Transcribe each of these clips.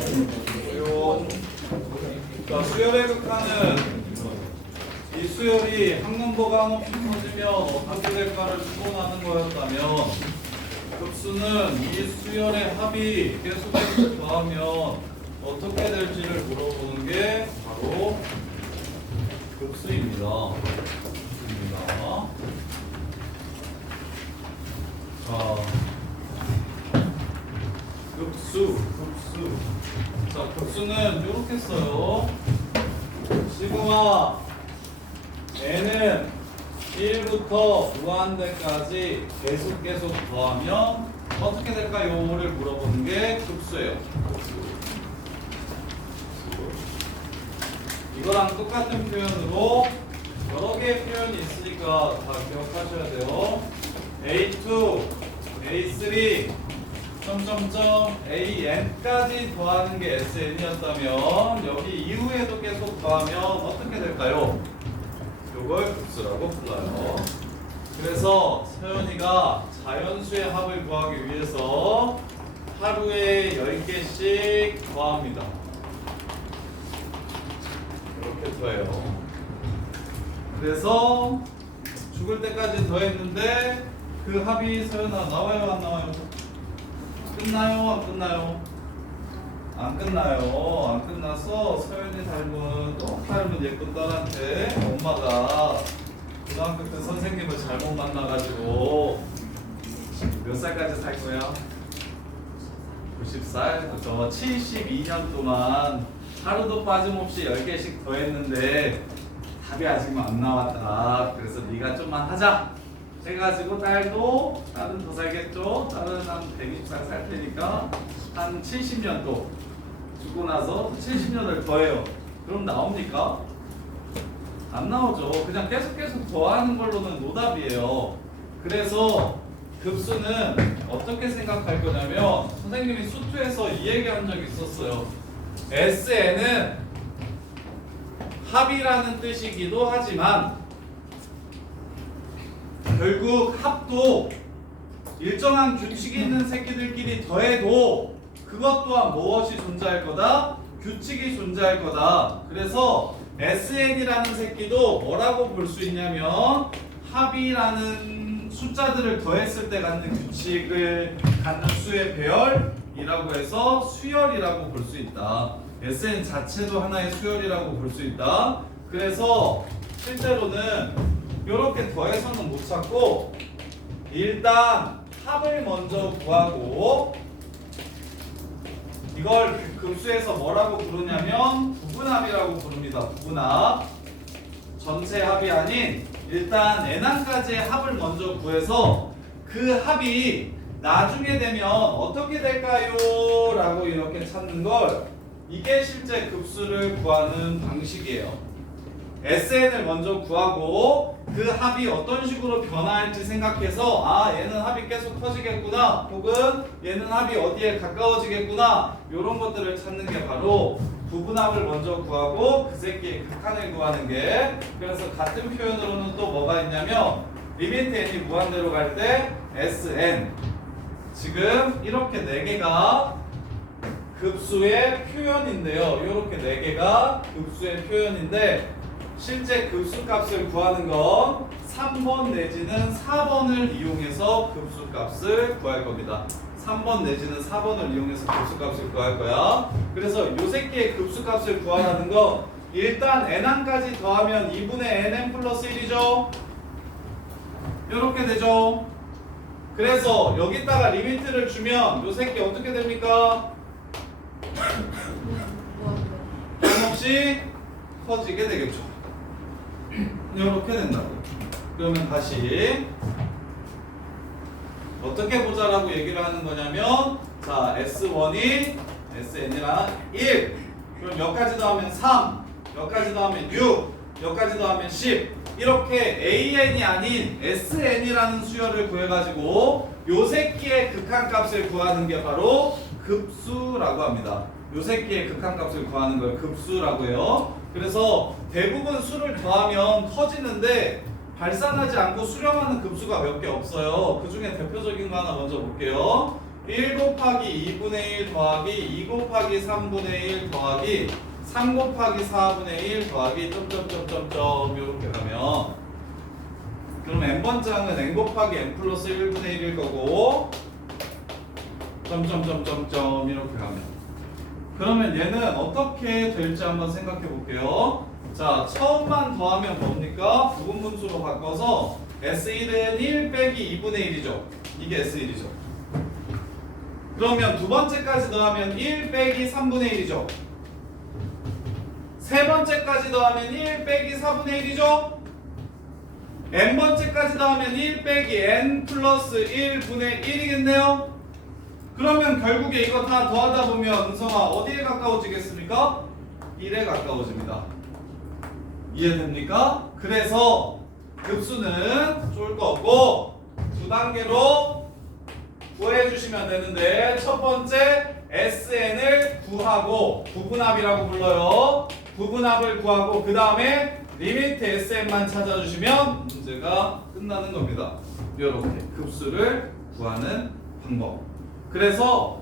수열. 자, 수열의 극한은 이 수열이 항문보가 없이 터지면 어떻게 될까를 추론하는 거였다면, 급수는 이 수열의 합이 계속해서 더하면 어떻게 될지를 물어보는 게 바로 급수입니다. 자, 급수. 자, 급수는 이렇게 써요. 시그마 n은 1부터 무한대까지 계속 더하면 어떻게 될까요?를 물어보는 게 급수예요. 이거랑 똑같은 표현으로 여러 개의 표현이 있으니까 다 기억하셔야 돼요. A2, A3, AN까지 더하는 게 SN이었다면 여기 이후에도 계속 더하면 어떻게 될까요? 요걸 급수라고 불러요. 그래서 서연이가 자연수의 합을 구하기 위해서 하루에 10개씩 더합니다. 이렇게 더해요. 그래서 죽을 때까지 더했는데 그 합이 서연아 나와요 안 나와요? 끝나요 안 끝나요? 안 끝나요. 안 끝나서 서연이 닮은 예쁜 딸한테 엄마가 고등학교 때 선생님을 잘못 만나가지고 몇 살까지 살 거야? 90살? 그죠? 72년 동안 하루도 빠짐없이 10개씩 더 했는데 답이 아직 안 나왔다. 그래서 네가 좀만 하자 해가지고 딸은 더 살겠죠? 딸은 한 120살 살 테니까 한 70년 또 죽고 나서 70년을 더해요. 그럼 나옵니까? 안 나오죠. 그냥 계속 더하는 걸로는 노답이에요. 그래서 급수는 어떻게 생각할 거냐면 선생님이 수투에서 이 얘기한 적이 있었어요. SN은 합이라는 뜻이기도 하지만 결국 합도 일정한 규칙이 있는 새끼들끼리 더해도 그것 또한 무엇이 존재할 거다? 규칙이 존재할 거다. 그래서 SN이라는 새끼도 뭐라고 볼 수 있냐면 합이라는 숫자들을 더했을 때 갖는 규칙을 갖는 수의 배열이라고 해서 수열이라고 볼 수 있다. SN 자체도 하나의 수열이라고 볼 수 있다. 그래서 실제로는 이렇게 더해서는 못 찾고 일단 합을 먼저 구하고 이걸 급수에서 뭐라고 부르냐면 부분합이라고 부릅니다. 부분합. 전체 합이 아닌 일단 n항까지의 합을 먼저 구해서 그 합이 나중에 되면 어떻게 될까요? 라고 이렇게 찾는 걸 이게 실제 급수를 구하는 방식이에요. SN을 먼저 구하고 그 합이 어떤 식으로 변화할지 생각해서 아 얘는 합이 계속 커지겠구나 혹은 얘는 합이 어디에 가까워지겠구나 이런 것들을 찾는 게 바로 부분합을 먼저 구하고 그 새끼의 극한을 구하는 게 그래서 같은 표현으로는 또 뭐가 있냐면 리미트 n이 무한대로 갈 때 SN 지금 이렇게 4개가 급수의 표현인데요. 이렇게 4개가 급수의 표현인데 실제 급수값을 구하는 건 3번 내지는 4번을 이용해서 급수값을 구할 겁니다. 3번 내지는 4번을 이용해서 급수값을 구할 거야. 그래서 요 새끼의 급수값을 구하라는 거 일단 n항까지 더하면 2분의 nn 플러스 1이죠. 이렇게 되죠. 그래서 여기다가 리미트를 주면 요 새끼 어떻게 됩니까? 한없이 커지게 되겠죠. 이렇게 된다고. 그러면 다시 어떻게 보자라고 얘기를 하는 거냐면 자 S1이 SN이랑 1 그럼 여기까지 더하면 3 여기까지 더하면 6 여기까지 더하면 10 이렇게 AN이 아닌 SN이라는 수열을 구해가지고 요 새끼의 극한값을 구하는 게 바로 급수라고 합니다. 요 새끼의 극한값을 구하는 걸 급수라고 해요. 그래서 대부분 수를 더하면 커지는데 발산하지 않고 수렴하는 급수가 몇 개 없어요. 그 중에 대표적인 거 하나 먼저 볼게요. 1 곱하기 2분의 1 더하기 2 곱하기 3분의 1 더하기 3 곱하기 4분의 1 더하기 점점점점점 이렇게 가면 그럼 n번장은 n 곱하기 n 플러스 1분의 1일 거고 점점점점점 이렇게 가면 그러면 얘는 어떻게 될지 한번 생각해 볼게요. 자, 처음만 더하면 뭡니까? 부분분수로 바꿔서 S1은 1 빼기 2분의 1이죠. 이게 S1이죠. 그러면 두 번째까지 더하면 1 빼기 3분의 1이죠. 세 번째까지 더하면 1 빼기 4분의 1이죠. n번째까지 더하면 1 빼기 n 플러스 1분의 1이겠네요. 그러면 결국에 이거 다 더하다 보면 은성아 어디에 가까워지겠습니까? 1에 가까워집니다. 이해됩니까? 그래서 급수는 쫄 거 없고 두 단계로 구해주시면 되는데 첫 번째 SN을 구하고 부분합이라고 불러요. 부분합을 구하고 그 다음에 리미트 SN만 찾아주시면 문제가 끝나는 겁니다. 이렇게 급수를 구하는 방법. 그래서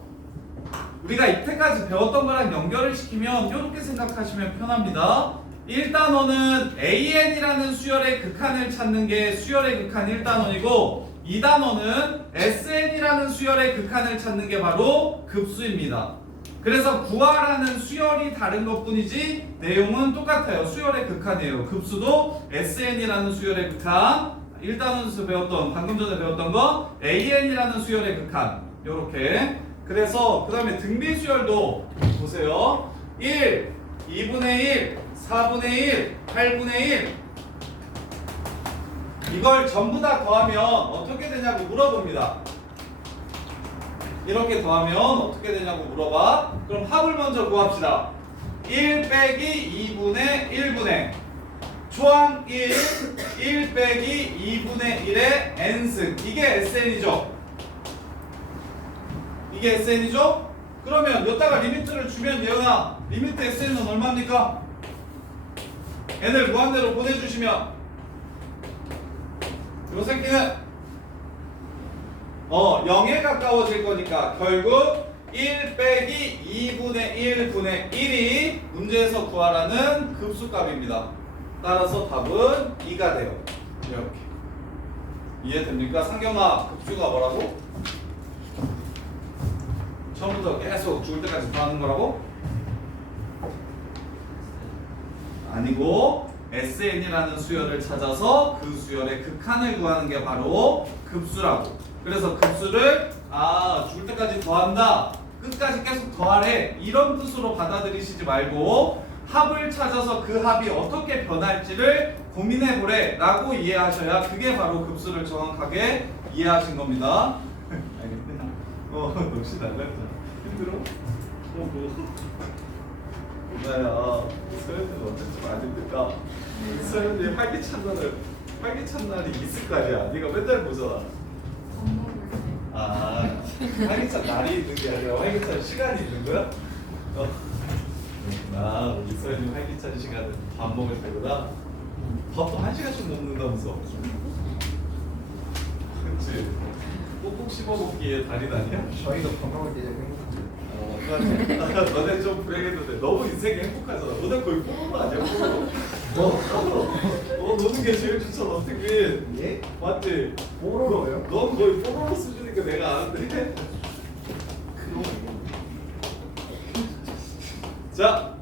우리가 이때까지 배웠던 거랑 연결을 시키면 이렇게 생각하시면 편합니다. 1단원은 AN이라는 수열의 극한을 찾는 게 수열의 극한 1단원이고 2단원은 SN이라는 수열의 극한을 찾는 게 바로 급수입니다. 그래서 구하라는 수열이 다른 것뿐이지 내용은 똑같아요. 수열의 극한이에요. 급수도 SN이라는 수열의 극한 1단원에서 배웠던 방금 전에 배웠던 거 AN이라는 수열의 극한 요렇게. 그래서 그 다음에 등비수열도 보세요. 1, 2분의 1, 4분의 1, 8분의 1 이걸 전부 다 더하면 어떻게 되냐고 물어봅니다. 이렇게 더하면 어떻게 되냐고 물어봐. 그럼 합을 먼저 구합시다. 1 빼기 2분의 1분의 초항 1 빼기 2분의 1의 n승 이게 SN이죠. 이게 SN이죠? 그러면 여기다가 리미트를 주면 예은아 리미트 SN은 얼마입니까? n을 무한대로 보내주시면 요 새끼는 0에 가까워질 거니까 결국 1 빼기 2분의 1분의 1이 문제에서 구하라는 급수값입니다. 따라서 답은 2가 돼요. 이렇게 이해됩니까? 상경아 급수가 뭐라고? 처음부터 계속 죽을 때까지 구하는 거라고? 아니고 SN이라는 수열을 찾아서 그 수열의 극한을 구하는 게 바로 급수라고. 그래서 급수를 죽을 때까지 더한다 끝까지 계속 더하래 이런 뜻으로 받아들이시지 말고 합을 찾아서 그 합이 어떻게 변할지를 고민해보래 라고 이해하셔야 그게 바로 급수를 정확하게 이해하신 겁니다. 알겠네. 넋이 날랐잖아. 힘들어? 나야 서현이는 언제쯤 안 힘들까? 서현이 활기찬 날이 있을 거 아니야. 네가 맨날 보잖아. 활기찬 날이 있는 게 아니라 활기찬 시간이 있는 거야? 우리 서현이 활기찬 시간은 밥 먹을 때구나. 밥도 1시간씩 먹는다면서. 그치? 꼭꼭 씹어 먹기에 달인 아니야? 저희도 밥 먹을 때 되게 너네 좀 불행해도 돼. 너무 인생이 행복하잖아. 너네 거의 뽀로로 아니야? 뽀로로. 노는 게 제일 좋잖아. 어떻게? 예? 맞지? 뽀로로요? 넌 거의 뽀로로 수준이니까 내가 아는데. 자,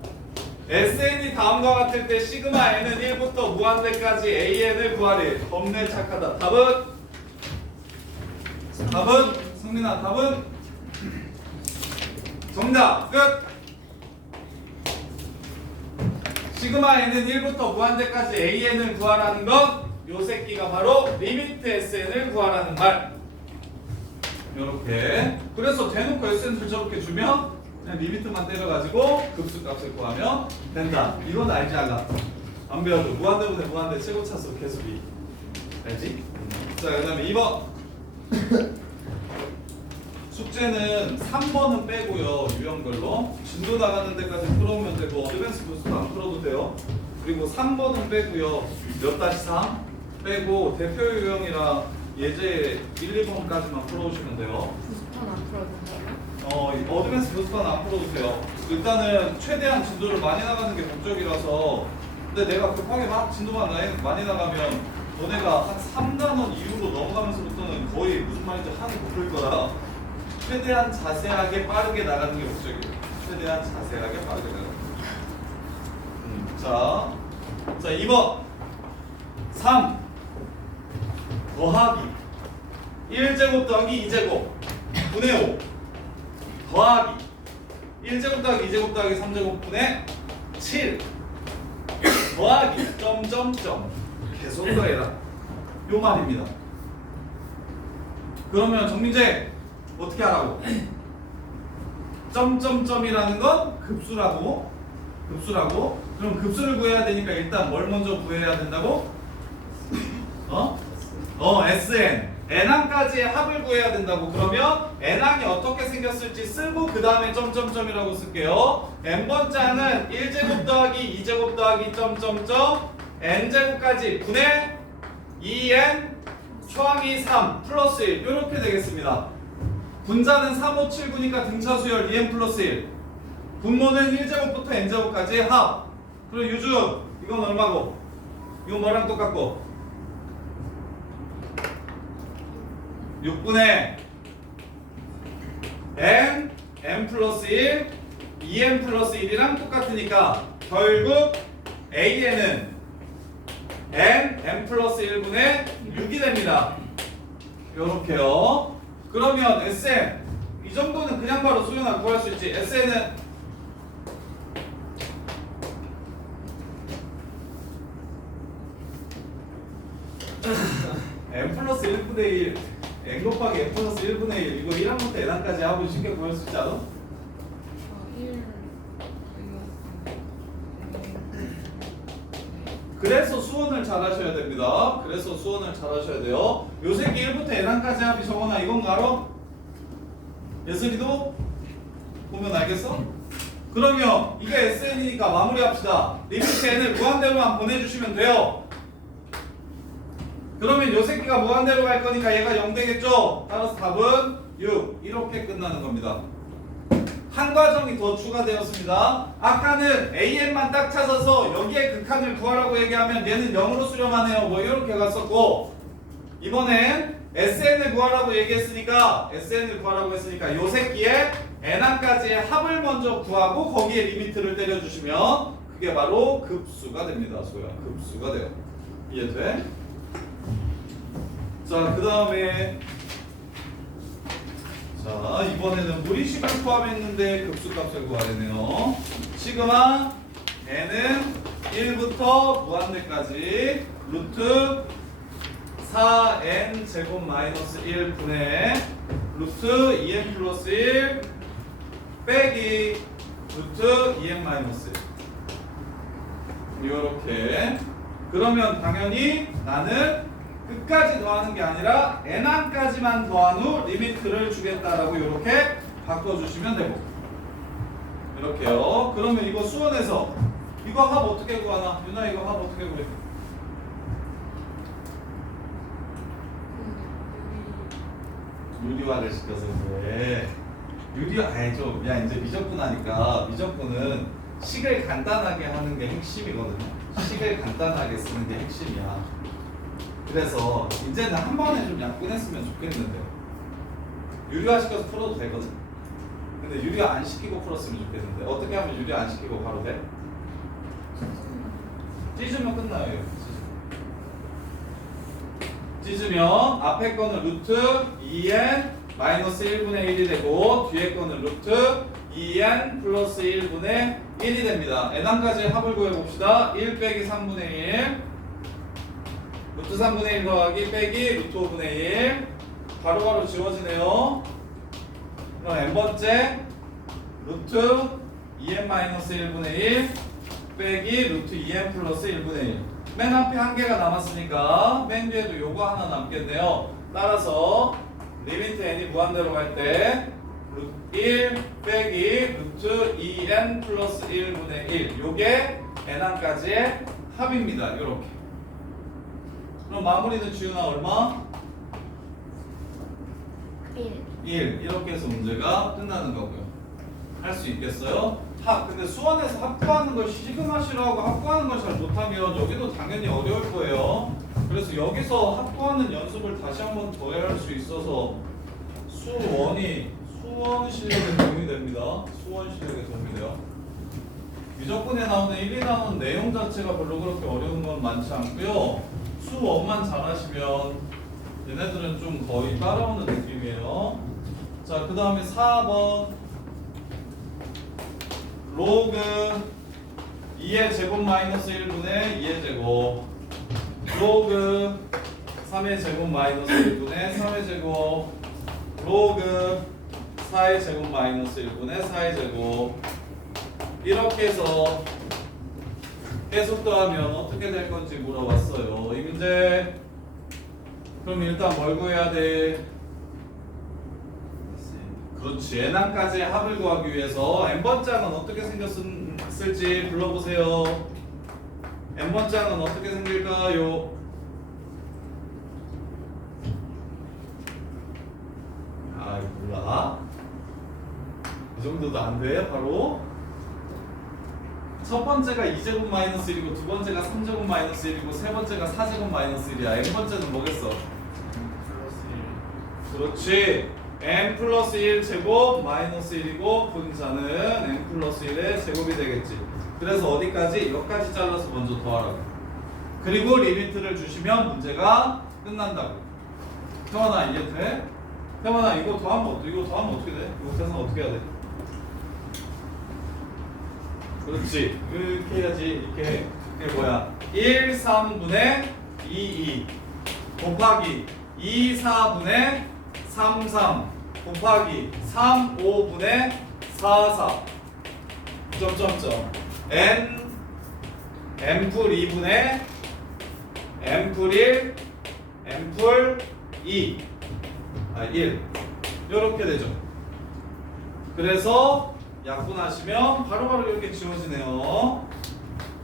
SN이 다음과 같을 때 시그마 n은 1부터 무한대까지 AN을 구하래. 겁내 착하다. 답은? 성민아 답은? 정답! 끝! 시그마 n은 1부터 무한대까지 AN을 구하라는 건 요 새끼가 바로 리미트 SN을 구하라는 말. 요렇게. 그래서 대놓고 SN을 저렇게 주면 그냥 리미트만 때려가지고 급수값을 구하면 된다. 이건 알지 않아? 안 배워도 무한대분의 무한대 최고차수 계수비. 알지? 자, 그 다음에 2번. 숙제는 3번은 빼고요. 유형별로 진도 나가는 데까지 풀어오면 되고 어드밴스 교수도 안 풀어도 돼요. 그리고 3번은 빼고요. 몇 다시 3 빼고 대표 유형이라 예제 1, 2번까지만 풀어오시면 돼요. 부스턴 안 풀어도 돼요? 어드밴스 부스터는 안 풀어주세요. 일단은 최대한 진도를 많이 나가는 게 목적이라서. 근데 내가 급하게 막 진도만 많이 나가면 너네가 한 3단원 이후로 넘어가면서부터는 거의 무슨 말인지 하나도 모를 거라. 최대한 자세하게 빠르게 나가는 게 목적이에요. 최대한 자세하게 빠르게 나가는 게. 자 2번 3 더하기 1제곱 더하기 2제곱 분의 5 더하기 1제곱 더하기 2제곱 더하기 3제곱 분의 7 더하기 점점점 계속 더해라 요 말입니다. 그러면 정민재 어떻게 하라고? 점점점이라는 건 급수라고. 그럼 급수를 구해야 되니까 일단 뭘 먼저 구해야 된다고? SN n항까지의 합을 구해야 된다고. 그러면 n항이 어떻게 생겼을지 쓰고 그 다음에 점점점이라고 쓸게요. n번째는 1제곱 더하기 2제곱 더하기 점점점 n제곱까지 분의 2n 초항이 3 플러스 1 이렇게 되겠습니다. 분자는 3, 5, 7, 9니까 등차 수열 2n 플러스 1 분모는 1제곱부터 n제곱까지 합. 그리고 유준 이건 얼마고? 이건 뭐랑 똑같고 6분의 n 플러스 1 2n 플러스 1이랑 똑같으니까 결국 an은 n 플러스 1분의 6이 됩니다. 요렇게요. 그러면 sn 이 정도는 그냥 바로 소연아 구할 수 있지. sn은 n 플러스 1분의 1 n 곱하기 n 플러스 1분의 1 이거 1항부터 n항까지 하고 쉽게 구할 수 있지 않아? 1 그래서 수원을 잘 하셔야 됩니다. 그래서 수원을 잘 하셔야 돼요. 요 새끼 1부터 n항까지 합이 저거나 이건 거 알아? 예슬이도? 보면 알겠어? 그러면 이게 SN이니까 마무리합시다. 리미트 n을 무한대로만 보내주시면 돼요. 그러면 요 새끼가 무한대로 갈 거니까 얘가 0 되겠죠? 따라서 답은 6 이렇게 끝나는 겁니다. 한 과정이 더 추가되었습니다. 아까는 AN만 딱 찾아서 여기에 극한을 구하라고 얘기하면 얘는 0으로 수렴만 해요. 뭐 이렇게 갔었고 이번엔 SN을 구하라고 얘기했으니까 SN을 구하라고 했으니까 요 새끼의 n항까지의 합을 먼저 구하고 거기에 리미트를 때려주시면 그게 바로 급수가 됩니다. 소야 급수가 돼요. 이해돼? 자, 그 다음에 자 이번에는 무리식을 포함했는데 급수값을 구하려네요. 시그마 n은 1부터 무한대까지 루트 4n 제곱 마이너스 1 분의 루트 2n 플러스 1 빼기 루트 2n 마이너스 1 요렇게. 그러면 당연히 나는 끝까지 더하는 게 아니라 n항까지만 더한 후 리미트를 주겠다라고 이렇게 바꿔주시면 되고 이렇게요. 그러면 이거 수원에서 이거 합 어떻게 구하나? 유나 이거 합 어떻게 구해? 유리화를 시켜서 그래. 아니 좀, 야 이제 미적분 하니까 미적분은 식을 간단하게 하는 게 핵심이거든요. 식을 간단하게 쓰는 게 핵심이야. 그래서 이제는 한 번에 좀 약분했으면 좋겠는데 유리화 시켜서 풀어도 되거든. 근데 유리화 안 시키고 풀었으면 좋겠는데 어떻게 하면 유리화 안 시키고 바로 돼? 찢으면 끝나요. 찢으면 앞에 거는 루트 2n 마이너스 1분의 1이 되고 뒤에 거는 루트 2n 플러스 1분의 1이 됩니다. n항까지 합을 구해봅시다. 1 빼기 3분의 1 루트 3분의 1 더하기 빼기 루트 5분의 1 바로바로 지워지네요. 그럼 n번째 루트 2n 마이너스 1분의 1 빼기 루트 2n 플러스 1분의 1 맨 앞에 한 개가 남았으니까 맨 뒤에도 요거 하나 남겠네요. 따라서 리미트 n이 무한대로 갈 때 루트 1 빼기 루트 2n 플러스 1분의 1 요게 n항까지의 합입니다. 요렇게. 그럼 마무리는 지우나 얼마? 1. 이렇게 해서 문제가 끝나는 거고요. 할 수 있겠어요? 근데 수원에서 합구하는 걸 시그마시라고 합구하는 걸 잘 못하면 여기도 당연히 어려울 거예요. 그래서 여기서 합구하는 연습을 다시 한번 더 해야 할 수 있어서 수원 실력에 도움이 됩니다. 수원 실력에 도움이 돼요. 미적분에 나오는 1, 2 나오는 내용 자체가 별로 그렇게 어려운 건 많지 않고요. 수원만 잘하시면 얘네들은 좀 거의 따라오는 느낌이에요. 자, 그 다음에 4번 로그 2의 제곱 마이너스 1분의 2의 제곱 로그 3의 제곱 마이너스 1분의 3의 제곱 로그 4의 제곱 마이너스 1분의 4의 제곱 이렇게 해서 계속 더하면 어떻게 될 건지 물어봤어요. 이 문제 그럼 일단 뭘 구해야 돼? 그렇지. n항까지의 합을 구하기 위해서 n번장은 어떻게 생겼을지 불러보세요. n번장은 어떻게 생길까요? 몰라. 이 정도도 안 돼? 바로 첫 번째가 2제곱 마이너스 1이고 두 번째가 3제곱 마이너스 1이고 세 번째가 4제곱 마이너스 1이야. n번째는 뭐겠어? 그렇지. n 플러스 1 제곱 마이너스 1이고 분자는 n 플러스 1의 제곱이 되겠지. 그래서 어디까지? 여기까지 잘라서 먼저 더하라고. 그리고 리미트를 주시면 문제가 끝난다고. 태환아 이해돼? 태환아 이거 더하면 어떻게 돼? 이거 계산 어떻게 해야 돼? 그렇지. 이렇게 해야지. 이렇게. 이게 뭐야? 1, 3분의 2, 2 곱하기 2, 4분의 3, 3 곱하기 3, 5분의 4, 4 점점점 n 풀 2분의 n 풀 1 n 풀 2 1 이렇게 되죠. 그래서 약분하시면 바로바로 이렇게 지워지네요.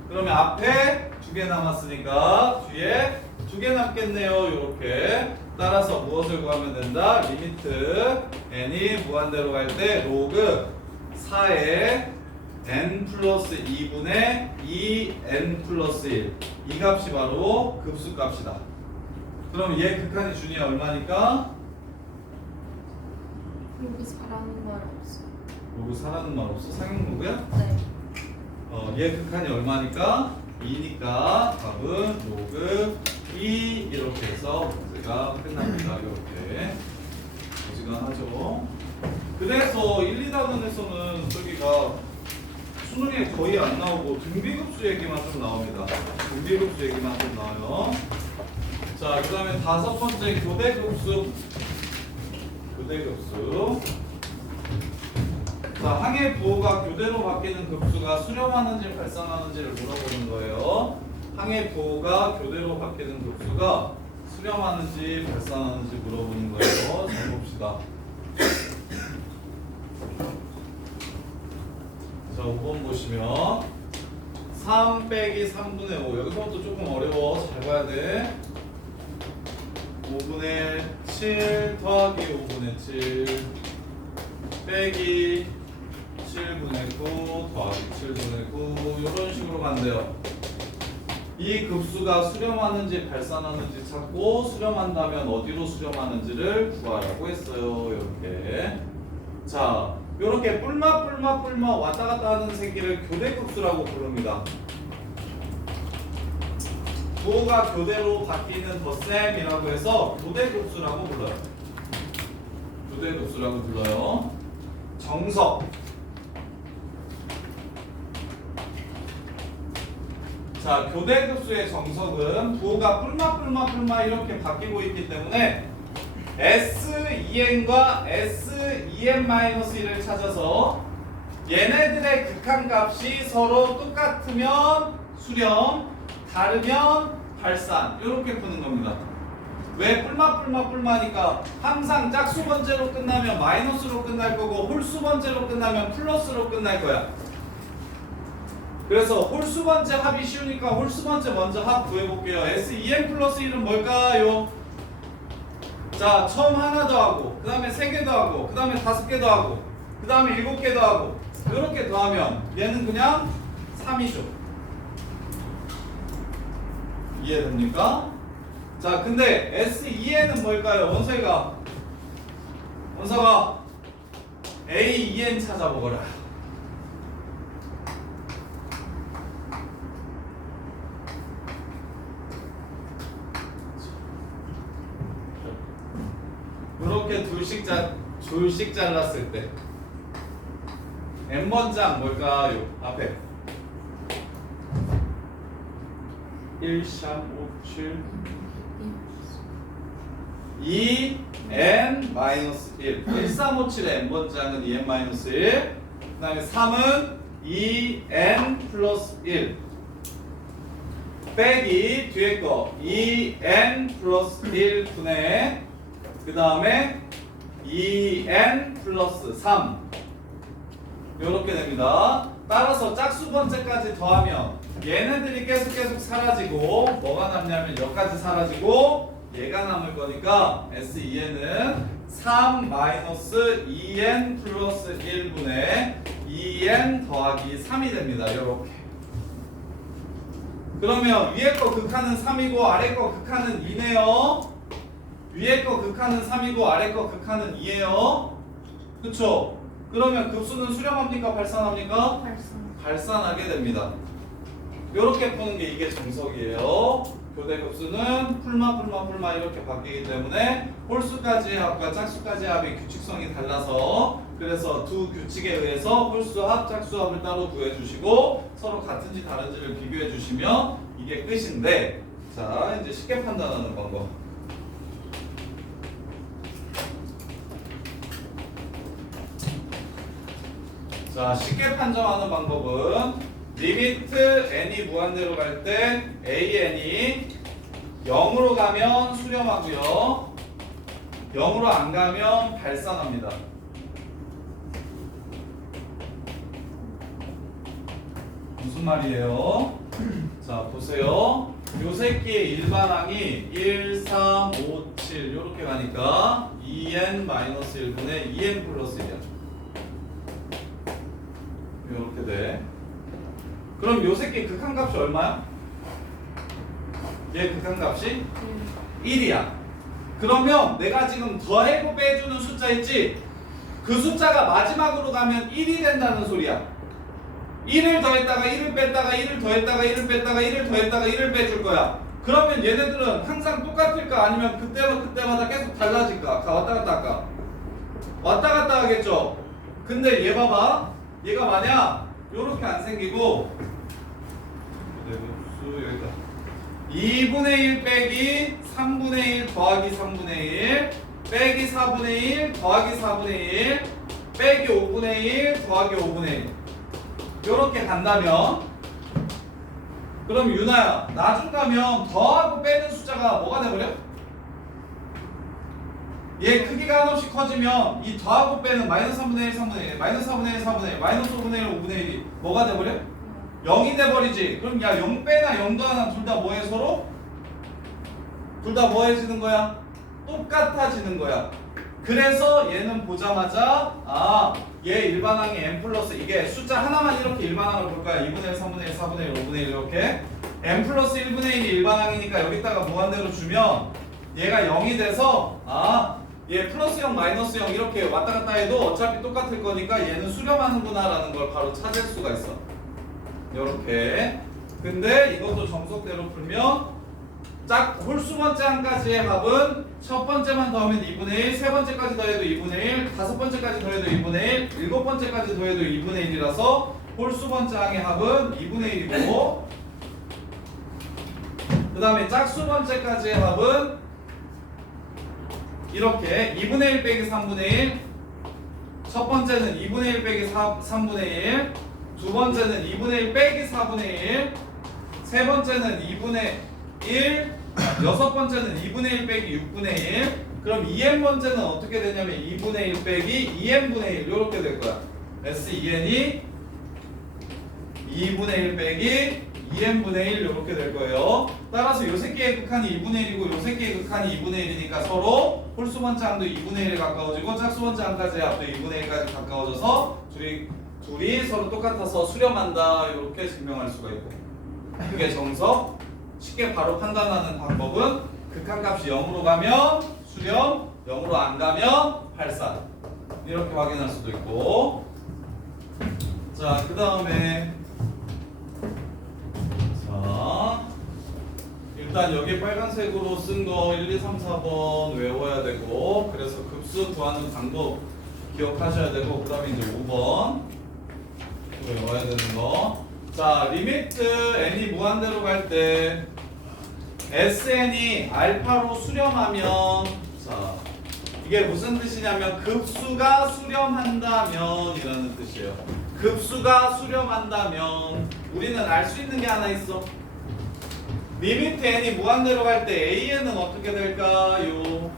그러면 앞에 2개 남았으니까 뒤에 2개 남겠네요. 이렇게 따라서 무엇을 구하면 된다? 리미트 n이 무한대로 갈 때 로그 4의 n 플러스 2분의 2n 플러스 1 이 값이 바로 급수값이다. 그럼 얘 극한이 준이야 얼마니까? 여기 4라는 말 없어. 로그 4라는 말 없어? 상용로그야? 네. 얘 극한이 얼마니까? 2니까 답은 로그 2 이렇게 해서 문제가 끝납니다. 이렇게 어지간하죠. 그래서 1, 2단원에서는 저기가 수능에 거의 안 나오고 등비급수 얘기만 좀 나옵니다. 등비급수 얘기만 좀 나와요. 자, 그 다음에 5번째 교대급수. 자, 항의 부호가 교대로 바뀌는 급수가 수렴하는지 발산하는지를 물어보는 거예요. 항의 부호가 교대로 바뀌는 급수가 수렴하는지 발산하는지 물어보는 거예요. 잘 봅시다. 자, 5번 보시면 3 빼기 3분의 5 여기서부터 조금 어려워. 잘 봐야 돼. 5분의 7 더하기 5분의 7 빼기 7분의 9 더하기 7분의 9 이런 식으로 간대요. 이 급수가 수렴하는지 발산하는지 찾고 수렴한다면 어디로 수렴하는지를 구하라고 했어요. 이렇게. 자, 이렇게 뿔마 왔다 갔다 하는 새끼를 교대급수라고 부릅니다. 부호가 교대로 바뀌는 덧셈이라고 해서 교대급수라고 불러요. 교대급수라고 불러요. 정석. 자, 교대급수의 정석은 부호가 뿔마 이렇게 바뀌고 있기 때문에 S2n과 S2n-1을 찾아서 얘네들의 극한값이 서로 똑같으면 수렴, 다르면 발산 이렇게 푸는 겁니다. 왜 뿔마니까 항상 짝수 번째로 끝나면 마이너스로 끝날 거고 홀수 번째로 끝나면 플러스로 끝날 거야. 그래서 홀수 번째 합이 쉬우니까 홀수 번째 먼저 합 구해볼게요. S2n 플러스 1은 뭘까요? 자, 처음 하나 더하고, 그 다음에 3개 더하고, 그 다음에 5개 더하고, 그 다음에 7개 더하고, 이렇게 더하면 얘는 그냥 3이죠. 이해됩니까? 자, 근데 SEN은 뭘까요? 원서가 AEN 찾아보거라. 이렇게 둘씩 잘랐을 때 N번장 뭘까요? 앞에 1, 3, 5, 7 2n-1 1357의 n번장은 2n-1 그 다음에 3은 2n 플러스 1 빼기 뒤에 거 2n 플러스 1 분의 그 다음에 2n 플러스 3 요렇게 됩니다. 따라서 짝수 번째까지 더하면 얘네들이 계속 사라지고 뭐가 남냐면 여기까지 사라지고 얘가 남을 거니까 SEN은 3 마이너스 2n 플러스 1분의 2n 더하기 3이 됩니다. 요렇게. 그러면 위에 거 극한은 3이고 아래 거 극한은 2네요. 위에 거 극한은 3이고 아래 거 극한은 2예요. 그쵸? 그러면 급수는 수렴합니까? 발산합니까? 발산하게 됩니다. 요렇게 푸는 게 이게 정석이에요. 교대 급수는 풀마 이렇게 바뀌기 때문에 홀수까지의 합과 짝수까지의 합의 규칙성이 달라서 그래서 두 규칙에 의해서 홀수합, 짝수합을 따로 구해주시고 서로 같은지 다른지를 비교해 주시면 이게 끝인데 자 이제 쉽게 판단하는 방법. 자 쉽게 판정하는 방법은 리미트 n이 무한대로 갈 때 an이 0으로 가면 수렴하고요 0으로 안 가면 발산합니다. 무슨 말이에요? 자 보세요. 요 새끼의 일반항이 1, 3, 5, 7 요렇게 가니까 2n-1분의 2n 플러스 1이야. 요렇게 돼. 그럼 요 새끼 극한값이 얼마야? 얘 극한값이 1이야. 그러면 내가 지금 더하고 빼주는 숫자 있지? 그 숫자가 마지막으로 가면 1이 된다는 소리야. 1을 더했다가 1을 뺐다가 1을 더했다가 1을 뺐다가 1을 더했다가 1을 빼줄 거야. 그러면 얘네들은 항상 똑같을까? 아니면 그때마다 계속 달라질까? 왔다 갔다 할까? 왔다 갔다 하겠죠? 근데 얘 봐봐. 얘가 만약 요렇게 안 생기고 여기다 2분의 1 빼기 3분의 1 더하기 3분의 1 빼기 4분의 1 더하기 4분의 1 빼기 5분의 1 더하기 5분의 1 요렇게 간다면 그럼 유나야 나중 가면 더하고 빼는 숫자가 뭐가 돼버려? 얘 크기가 한없이 커지면 이 더하고 빼는 마이너스 3분의 1, 3분의 1, 마이너스 4분의 1, 4분의 1, 마이너스 5분의 1, 5분의 1이 뭐가 돼버려? 0이 돼버리지. 그럼 야 0 빼나 0 더하나 둘 다 뭐해 서로? 둘 다 뭐해지는 거야? 똑같아지는 거야. 그래서 얘는 보자마자 얘 일반항이 n 플러스 이게 숫자 하나만 이렇게 일반항을 볼 거야. 2분의 1, 3분의 1, 4분의 1, 5분의 1 이렇게 n 플러스 1분의 1이 일반항이니까 여기다가 무한대로 주면 얘가 0이 돼서 얘 플러스 0, 마이너스 0 이렇게 왔다 갔다 해도 어차피 똑같을 거니까 얘는 수렴하는구나 라는 걸 바로 찾을 수가 있어. 요렇게. 근데 이것도 정석대로 풀면 홀수 번째 항까지의 합은 첫 번째만 더하면 2분의 1, 세 번째까지 더해도 2분의 1, 다섯 번째까지 더해도 2분의 1, 일곱 번째까지 더해도 2분의 1이라서 홀수 번째 항의 합은 2분의 1이고 그 다음에 짝수 번째까지의 합은 이렇게 2분의 1 빼기 3분의 1 첫 번째는 2분의 1 빼기 3분의 1 두 번째는 2분의 1 빼기 4분의 1 세 번째는 2분의 1 여섯 번째는 2분의 1 빼기 6분의 1 그럼 2n번째는 어떻게 되냐면 2분의 1 빼기 2n분의 1 이렇게 될 거야. SEN이 2분의 1 빼기 2n분의 1 이렇게 될 거예요. 따라서 요 새끼의 극한이 2분의 1이고 요 새끼의 극한이 2분의 1이니까 서로 홀수 번째 항도 2분의 1에 가까워지고 짝수 번째 항까지의 합도 2분의 1까지 가까워져서 둘이 서로 똑같아서 수렴한다 이렇게 증명할 수가 있고, 그게 정석. 쉽게 바로 판단하는 방법은 극한값이 0으로 가면 수렴, 0으로 안 가면 발산 이렇게 확인할 수도 있고. 자, 그 다음에 일단 여기 빨간색으로 쓴 거 1, 2, 3, 4번 외워야 되고, 그래서 급수 구하는 방법 기억하셔야 되고, 그 다음에 이제 5번 외워야 되는 거. 자, 리미트 n이 무한대로 갈 때 sn이 알파로 수렴하면, 자, 이게 무슨 뜻이냐면 급수가 수렴한다면 이라는 뜻이에요. 급수가 수렴한다면 우리는 알 수 있는 게 하나 있어. 리미트 n이 무한대로 갈 때 an은 어떻게 될까요?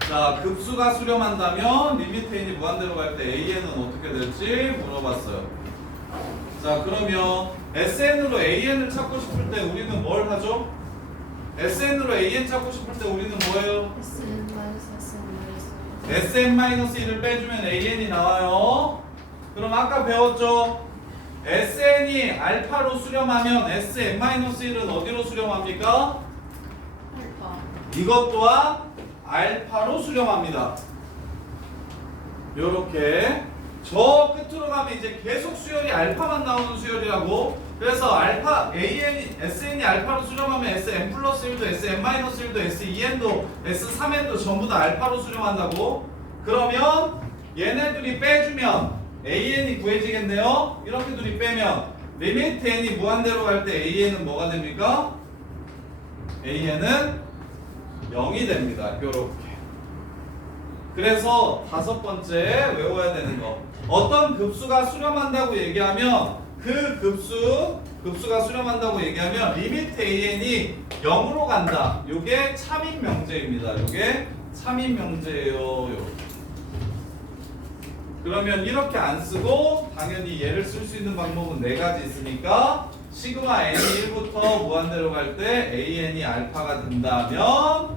자, 급수가 수렴한다면 리미트 n이 무한대로 갈 때 an은 어떻게 될지 물어봤어요. 자, 그러면 sn으로 an을 찾고 싶을 때 우리는 뭘 하죠? sn으로 an 찾고 싶을 때 우리는 뭐예요? sn-1을 빼주면 an이 나와요. 그럼 아까 배웠죠? sn이 알파로 수렴하면 sn-1은 어디로 수렴합니까? 알파. 이것 또한 알파로 수렴합니다. 요렇게 저 끝으로 가면 이제 계속 수열이 알파만 나오는 수열이라고. 그래서 알파 sn이 알파로 수렴하면 sn 플러스 1도 sn 마이너스 1도 s2n도 s3n도 전부 다 알파로 수렴한다고. 그러면 얘네들이 빼주면 an이 구해지겠네요. 이렇게 둘이 빼면 리미트 n이 무한대로 갈 때 an은 뭐가 됩니까? an은 0이 됩니다. 요렇게. 그래서 다섯 번째 외워야 되는 거. 어떤 급수가 수렴한다고 얘기하면 그 급수가 수렴한다고 얘기하면 리미트 an이 0으로 간다. 요게 참인 명제입니다. 요게 참인 명제예요. 요렇게. 그러면 이렇게 안 쓰고 당연히 얘를 쓸 수 있는 방법은 네 가지 있으니까 시그마 n이 1부터 무한대로 갈 때 an이 알파가 된다면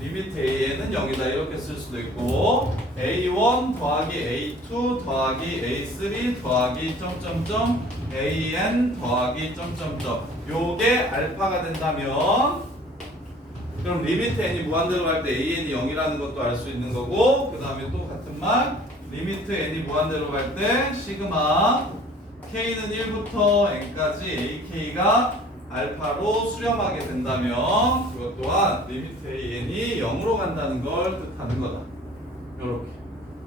리미트 an은 0이다 이렇게 쓸 수도 있고, a1 더하기 a2 더하기 a3 더하기 점점점 an 더하기 점점점 요게 알파가 된다면 그럼 리미트 n이 무한대로 갈 때 an이 0이라는 것도 알 수 있는 거고, 그 다음에 또 같은 말 리미트 n이 무한대로 갈 때 시그마 k는 1부터 n까지 ak가 알파로 수렴하게 된다면 그것 또한 리미트 an이 0으로 간다는 걸 뜻하는 거다. 요렇게.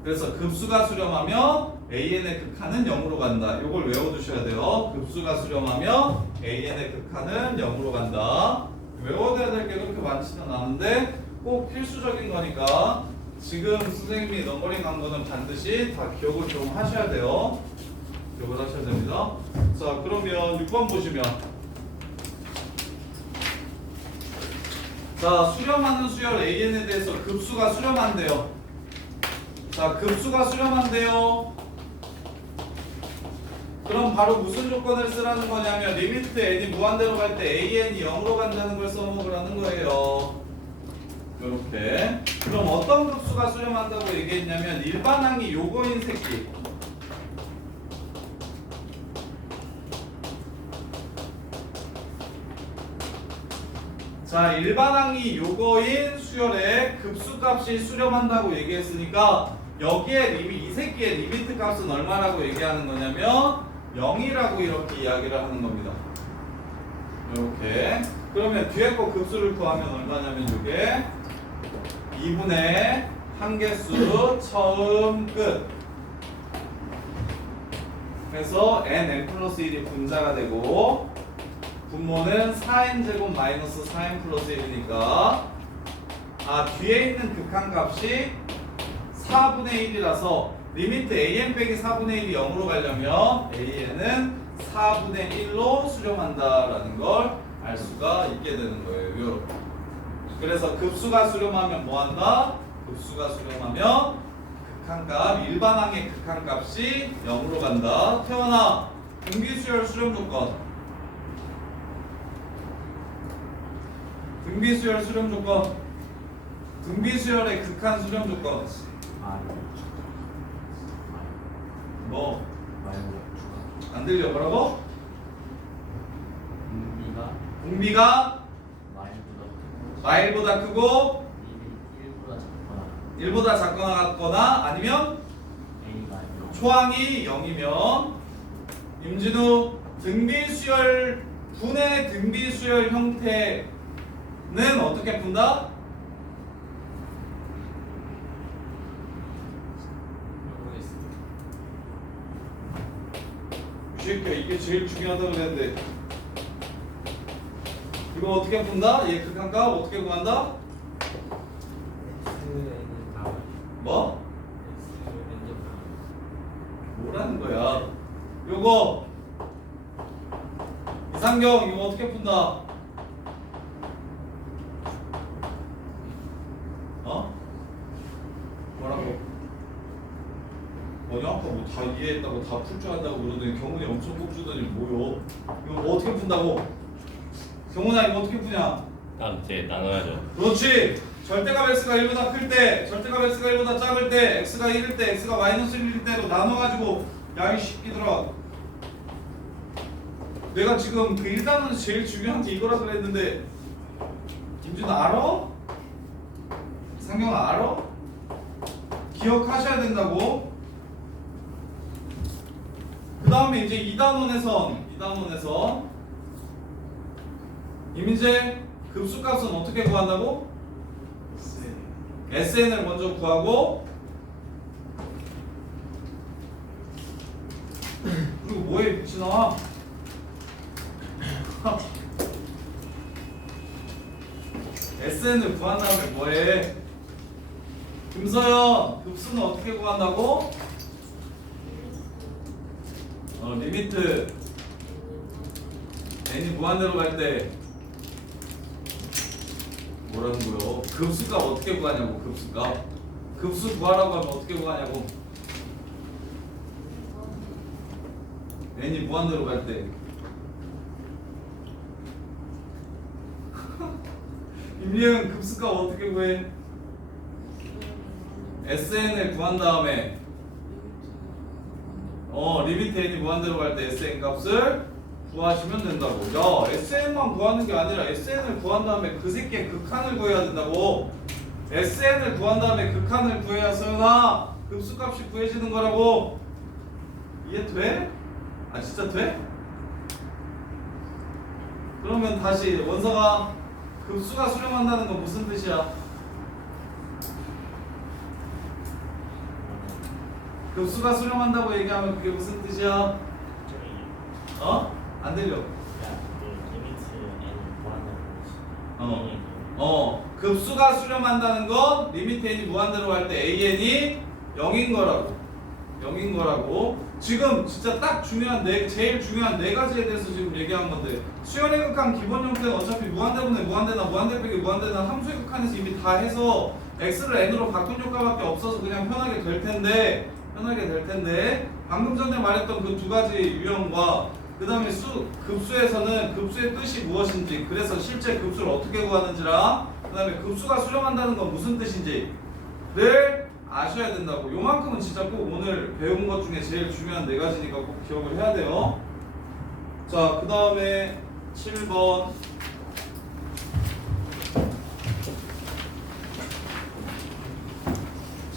그래서 급수가 수렴하면 an의 극한은 0으로 간다. 요걸 외워두셔야 돼요. 급수가 수렴하면 an의 극한은 0으로 간다. 외워둬야 될 게 그렇게 많지는 않은데 꼭 필수적인 거니까 지금 선생님이 넘버링 한 거는 반드시 다 기억을 좀 하셔야 돼요. 기억을 하셔야 됩니다. 자, 그러면 6번 보시면, 자, 수렴하는 수열 an에 대해서 급수가 수렴한대요. 자, 급수가 수렴한대요. 그럼 바로 무슨 조건을 쓰라는 거냐면 리미트 n이 무한대로 갈 때 an이 0으로 간다는 걸 써먹으라는 거예요. 이렇게. 그럼 어떤 급수가 수렴한다고 얘기했냐면 일반항이 요거인 새끼. 자, 일반항이 요거인 수열에 급수값이 수렴한다고 얘기했으니까 여기에 이 새끼의 리미트 값은 얼마라고 얘기하는 거냐면 0이라고 이렇게 이야기를 하는 겁니다. 이렇게. 그러면 뒤에 거 급수를 구하면 얼마냐면 이게 2분의 한개수 처음 끝. 그래서 n 플러스 1이 분자가 되고 분모는 4n제곱 마이너스 4n 플러스 1이니까 뒤에 있는 극한값이 4분의 1이라서 리미트 an 빼기 4분의 1이 0으로 가려면 an은 4분의 1로 수렴한다라는 걸 알 수가 있게 되는 거예요. 이렇게. 그래서 급수가 수렴하면 뭐한다? 급수가 수렴하면 극한값, 일반항의 극한값이 0으로 간다. 태어나 등비수열 수렴 조건. 등비수열 수렴 조건. 등비수열의 극한 수렴 조건. 뭐? 안 들려 뭐라고? 공비가 마일보다 크고 1보다 작거나 같거나 아니면 초항이 0이면 임진우 등비수열 분의 등비수열 형태는 어떻게 푼다? 이 새끼야 이게 제일 중요하다고 그랬는데 이거 어떻게 푼다? 얘 극한값 어떻게 구한다? 뭐? 뭐라는 거야? 요거 이상경 이거 어떻게 푼다? 어? 뭐라고? 아니 아까 뭐 다 이해했다고 다 풀 줄 안다고 그러더니 경훈이 엄청 꼽주더니 뭐요? 이거 뭐 어떻게 푼다고? 경훈아 이거 어떻게 푸냐? 이제 나눠야죠. 그렇지. 절대값 x가 1보다 클 때, 절대값 x가 1보다 작을 때, x가 1일 때, x가 마이너스 1일 때로 나눠가지고 야 이 새끼들아 내가 지금 그 1단원에서 제일 중요한 게 이거라 그랬는데 김준아 알아? 상경아 알아? 기억하셔야 된다고. 그 다음에 이제 2단원에선 이민재 급수값은 어떻게 구한다고? SN을 먼저 구하고 그리고 뭐해 미친아 SN을 구한 다음에 뭐해? 김서연 급수는 어떻게 구한다고? 리미트 n이 무한대로 갈 때 뭐라는 거요? 급수값 어떻게 구하냐고. 급수값 급수 구하라고 하면 어떻게 구하냐고. n이 무한대로 갈 때 임리은 급수값 어떻게 구해? SN을 구한 다음에 리미트 n이 무한대로 갈 때 SN 값을 구하시면 된다고. 야 SN만 구하는 게 아니라 SN을 구한 다음에 그 새끼의 극한을 구해야 된다고. SN을 구한 다음에 극한을 구해야 서연아 급수값이 구해지는 거라고. 이해돼? 아 진짜 돼? 그러면 다시 원서가 급수가 수렴한다는 건 무슨 뜻이야? 급수가 수렴한다고 얘기하면 그게 무슨 뜻이야? 안 들려. 급수가 수렴한다는 건 리미트 n이 무한대로 갈 때 an이 0인 거라고. 지금 진짜 딱 중요한 제일 중요한 네 가지에 대해서 지금 얘기한 건데 수열의 극한 기본 형태는 어차피 무한대분의 무한대나 무한대 빼기 무한대나 함수의 극한에서 이미 다 해서 x를 n으로 바꾼 효과밖에 없어서 그냥 편하게 될 텐데 방금 전에 말했던 그 두 가지 유형과 그 다음에 급수에서는 급수의 뜻이 무엇인지, 그래서 실제 급수를 어떻게 구하는지랑 그 다음에 급수가 수렴한다는 건 무슨 뜻인지를 아셔야 된다고. 요만큼은 진짜 꼭 오늘 배운 것 중에 제일 중요한 네 가지니까 꼭 기억을 해야 돼요. 자, 그 다음에 7번.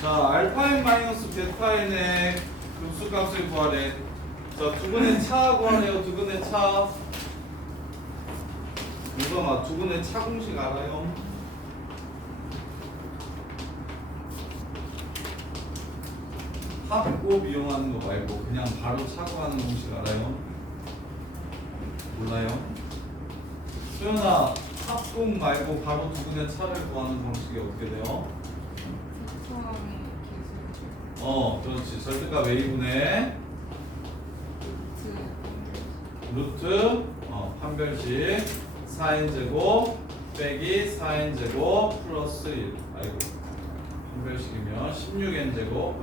자, 알파인 마이너스 베타인의 급수값을 구하래. 자, 두근의 차 구하래요. 두근의 차. 이거 두근의 차 공식 알아요? 합곱 이용하는 거 말고 그냥 바로 차 구하는 공식 알아요? 몰라요? 수연아, 합곱 말고 바로 두근의 차를 구하는 방식이 어떻게 돼요? 그렇지. 절대값 a분의 루트 판별식 4n제곱 빼기 4n제곱 플러스 1. 아이고 판별식이면 16n제곱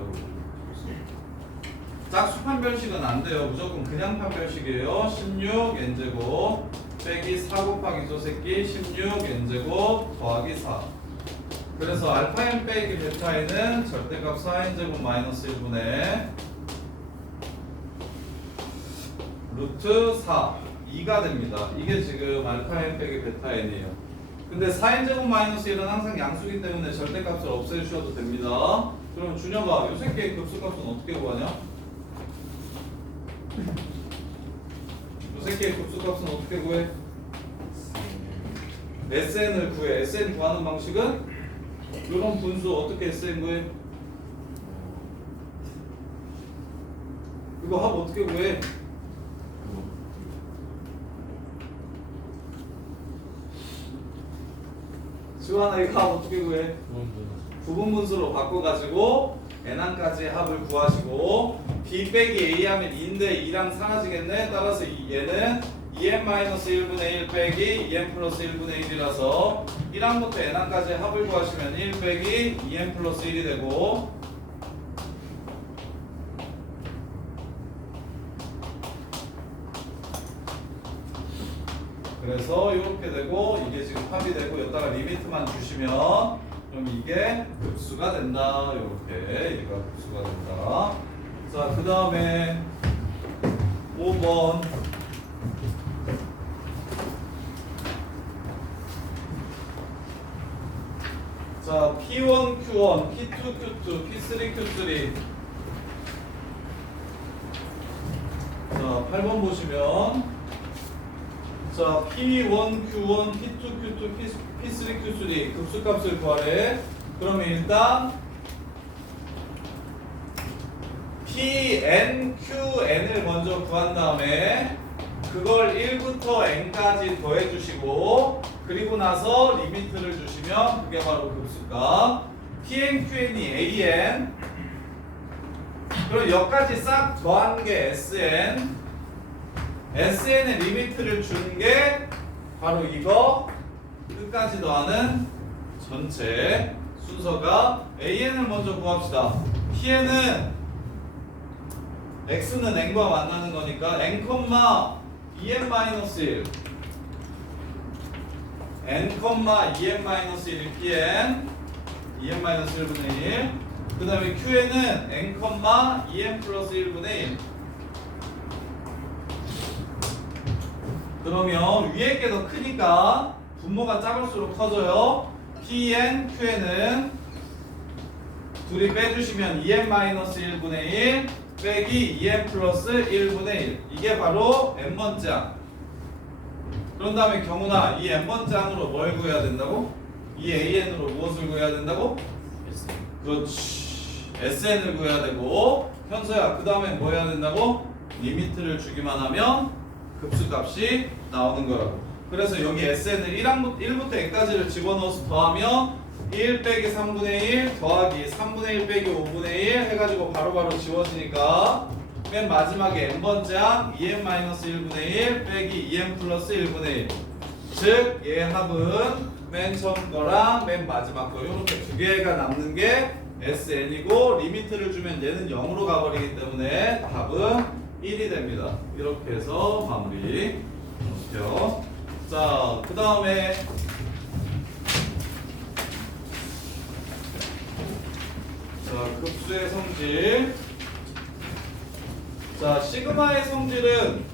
짝수 판별식은 안 돼요. 무조건 그냥 판별식이에요. 16 n제곱 빼기 4 곱하기 저 새끼 16 n제곱 더하기 4. 그래서 알파 n 빼기 베타 n은 절대값 4n제곱 마이너스 1분의 루트 4 2가 됩니다. 이게 지금 알파 n 빼기 베타 n이에요. 근데 4n제곱 마이너스 1은 항상 양수기 때문에 절대값을 없애주셔도 됩니다. 그럼 준혁아, 요 새끼의 급수값은 어떻게 구하냐? 요 새끼의 급수값은 어떻게 구해? SN을 구해. SN 구하는 방식은 요런 분수 어떻게 SN 구해? 이거 합 어떻게 구해? 지환아, 이거 합 어떻게 구해? 부분분수로 바꿔가지고 n항까지 합을 구하시고 b 빼기 a 하면 2인데 2랑 사라지겠네. 따라서 얘는 2n-1분의 1 빼기 2n 플러스 1분의 1이라서 1항부터 n항까지 합을 구하시면 1 빼기 2n 플러스 1이 되고, 그래서 이렇게 되고 이게 지금 합이 되고 여기다가 리미트만 주시면 그럼 이게 급수가 된다. 이렇게 얘가 급수가 된다. 자, 그 다음에 5번. 자, P1, Q1, P2, Q2, P3, Q3. 자, 8번 보시면 자, P1, Q1, P2, Q2, P3, Q3 급수값을 구하래. 그러면 일단 Pn, Qn을 먼저 구한 다음에 그걸 1부터 n까지 더해 주시고 그리고 나서 리미트를 주시면 그게 바로 급수값. Pn, Qn이 an. 그럼 여기까지 싹 더한 게 Sn. SN의 리미트를 준 게 바로 이거 끝까지 더하는 전체 순서가 AN을 먼저 구합시다. PN은 X는 N과 만나는 거니까 N, EN-1 N, EN-1이 PN EN-1분의 1. 그 다음에 QN은 N, EN 플러스 1분의 1. 그러면 위에 게 더 크니까 분모가 작을수록 커져요. Pn, Qn은 둘이 빼주시면 EN-1분의 1 빼기 EN 플러스 1분의 1. 이게 바로 n번째 항. 그런 다음에 경훈아, 이 n번째 항으로 뭘 구해야 된다고? 이 AN으로 무엇을 구해야 된다고? 그렇지. SN을 구해야 되고, 현서야, 그 다음에 뭐 해야 된다고? 리미트를 주기만 하면 급수값이 나오는 거라고. 그래서 여기 SN을 1부터 n까지를 집어넣어서 더하면 1 빼기 3분의 1 더하기 3분의 1 빼기 5분의 1 해가지고 바로바로 지워지니까 맨 마지막에 n번째 항 EN-1분의 1 빼기 EN 플러스 1분의 1. 즉 얘 합은 맨 처음 거랑 맨 마지막 거 이렇게 두 개가 남는 게 SN이고, 리미트를 주면 얘는 0으로 가버리기 때문에 답은 1이 됩니다. 이렇게 해서 마무리 할게요. 자, 그 다음에 급수의 성질. 자, 시그마의 성질은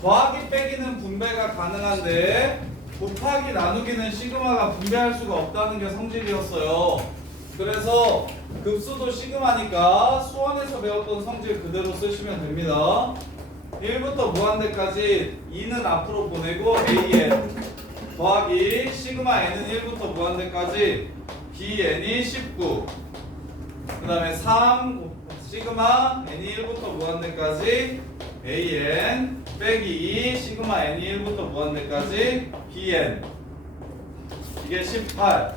더하기 빼기는 분배가 가능한데 곱하기 나누기는 시그마가 분배할 수가 없다는 게 성질이었어요. 그래서 급수도 시그마니까 수원에서 배웠던 성질 그대로 쓰시면 됩니다. 1부터 무한대까지 2는 앞으로 보내고 AN 더하기 시그마 n은 1부터 무한대까지 BN이 19. 그 다음에 3 시그마 n이 1부터 무한대까지 AN 빼기 2 시그마 n이 1부터 무한대까지 BN. 이게 18.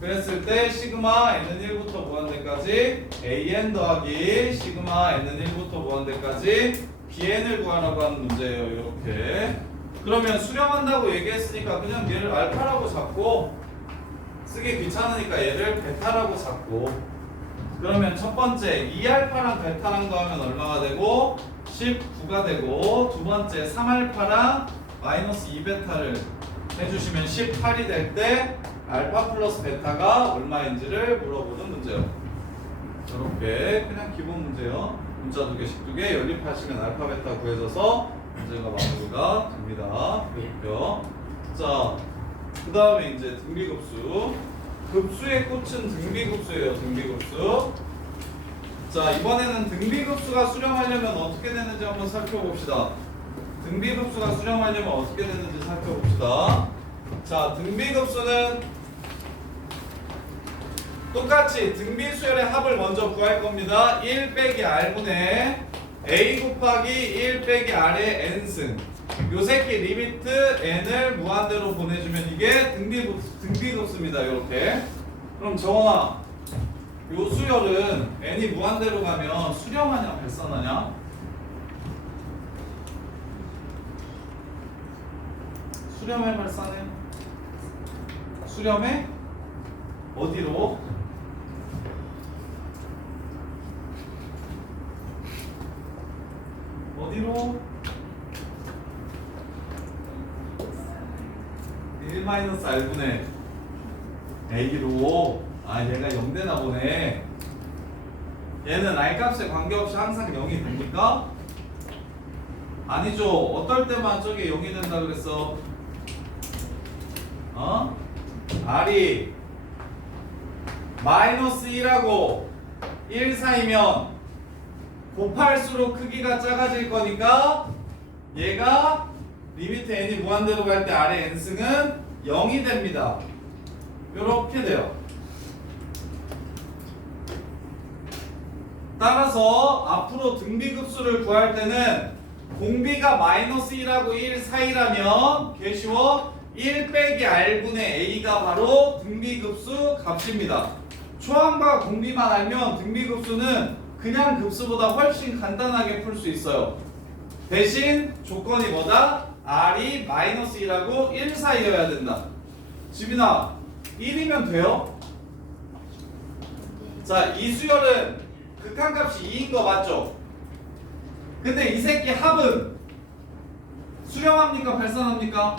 그랬을 때 시그마 n은 1부터 무한대까지 AN 더하기 시그마 n은 1부터 무한대까지 BN을 구하라고 하는 문제예요. 이렇게. 그러면 수렴한다고 얘기했으니까 그냥 얘를 알파라고 잡고, 쓰기 귀찮으니까 얘를 베타라고 잡고, 그러면 첫 번째 2알파랑 베타랑 더하면 얼마가 되고 19가 되고 두 번째 3알파랑 마이너스 2베타를 해주시면 18이 될 때 알파 플러스 베타가 얼마인지를 물어보는 문제요. 이렇게 그냥 기본 문제요. 문자 두 개씩 두 개 연립하시면 알파 베타 구해져서 문제가 마무리가 됩니다. 그렇고요. 자, 그 다음에 이제 등비급수. 급수의 꽃은 등비급수예요. 등비급수. 자, 이번에는 등비급수가 수렴하려면 어떻게 되는지 한번 살펴봅시다. 등비급수가 수렴하려면 어떻게 되는지 살펴봅시다. 자, 등비급수는 똑같이 등비수열의 합을 먼저 구할 겁니다. 1 빼기 r분의 a 곱하기 1 빼기 r의 n승. 요 새끼 리미트 n을 무한대로 보내주면 이게 등비급수입니다. 이렇게. 그럼 정원아, 요 수열은 n이 무한대로 가면 수렴하냐 발산하냐? 수렴해 발산해? 수렴해? 어디로? 어디로? 1-r분의 a로. 아, 얘가 0되나 보네. 얘는 r 값에 관계없이 항상 0이 됩니까? 아니죠. 어떨 때만 저게 0이 된다 그랬어? r이 마이너스 1하고 1 사이면 곱할수록 크기가 작아질 거니까 얘가 리미트 n이 무한대로 갈 때 r의 n승은 0이 됩니다. 이렇게 돼요. 따라서 앞으로 등비급수를 구할 때는 공비가 마이너스 1하고 1 사이라면 개 쉬워. 1 빼기 r분의 a가 바로 등비급수 값입니다. 초항과 공비만 알면 등비급수는 그냥 급수보다 훨씬 간단하게 풀 수 있어요. 대신 조건이 뭐다? r이 마이너스 1하고 1 사이여야 된다. 지빈아, 1이면 돼요? 자, 이 수열은 극한값이 2인 거 맞죠? 근데 이 새끼 합은 수렴합니까? 발산합니까?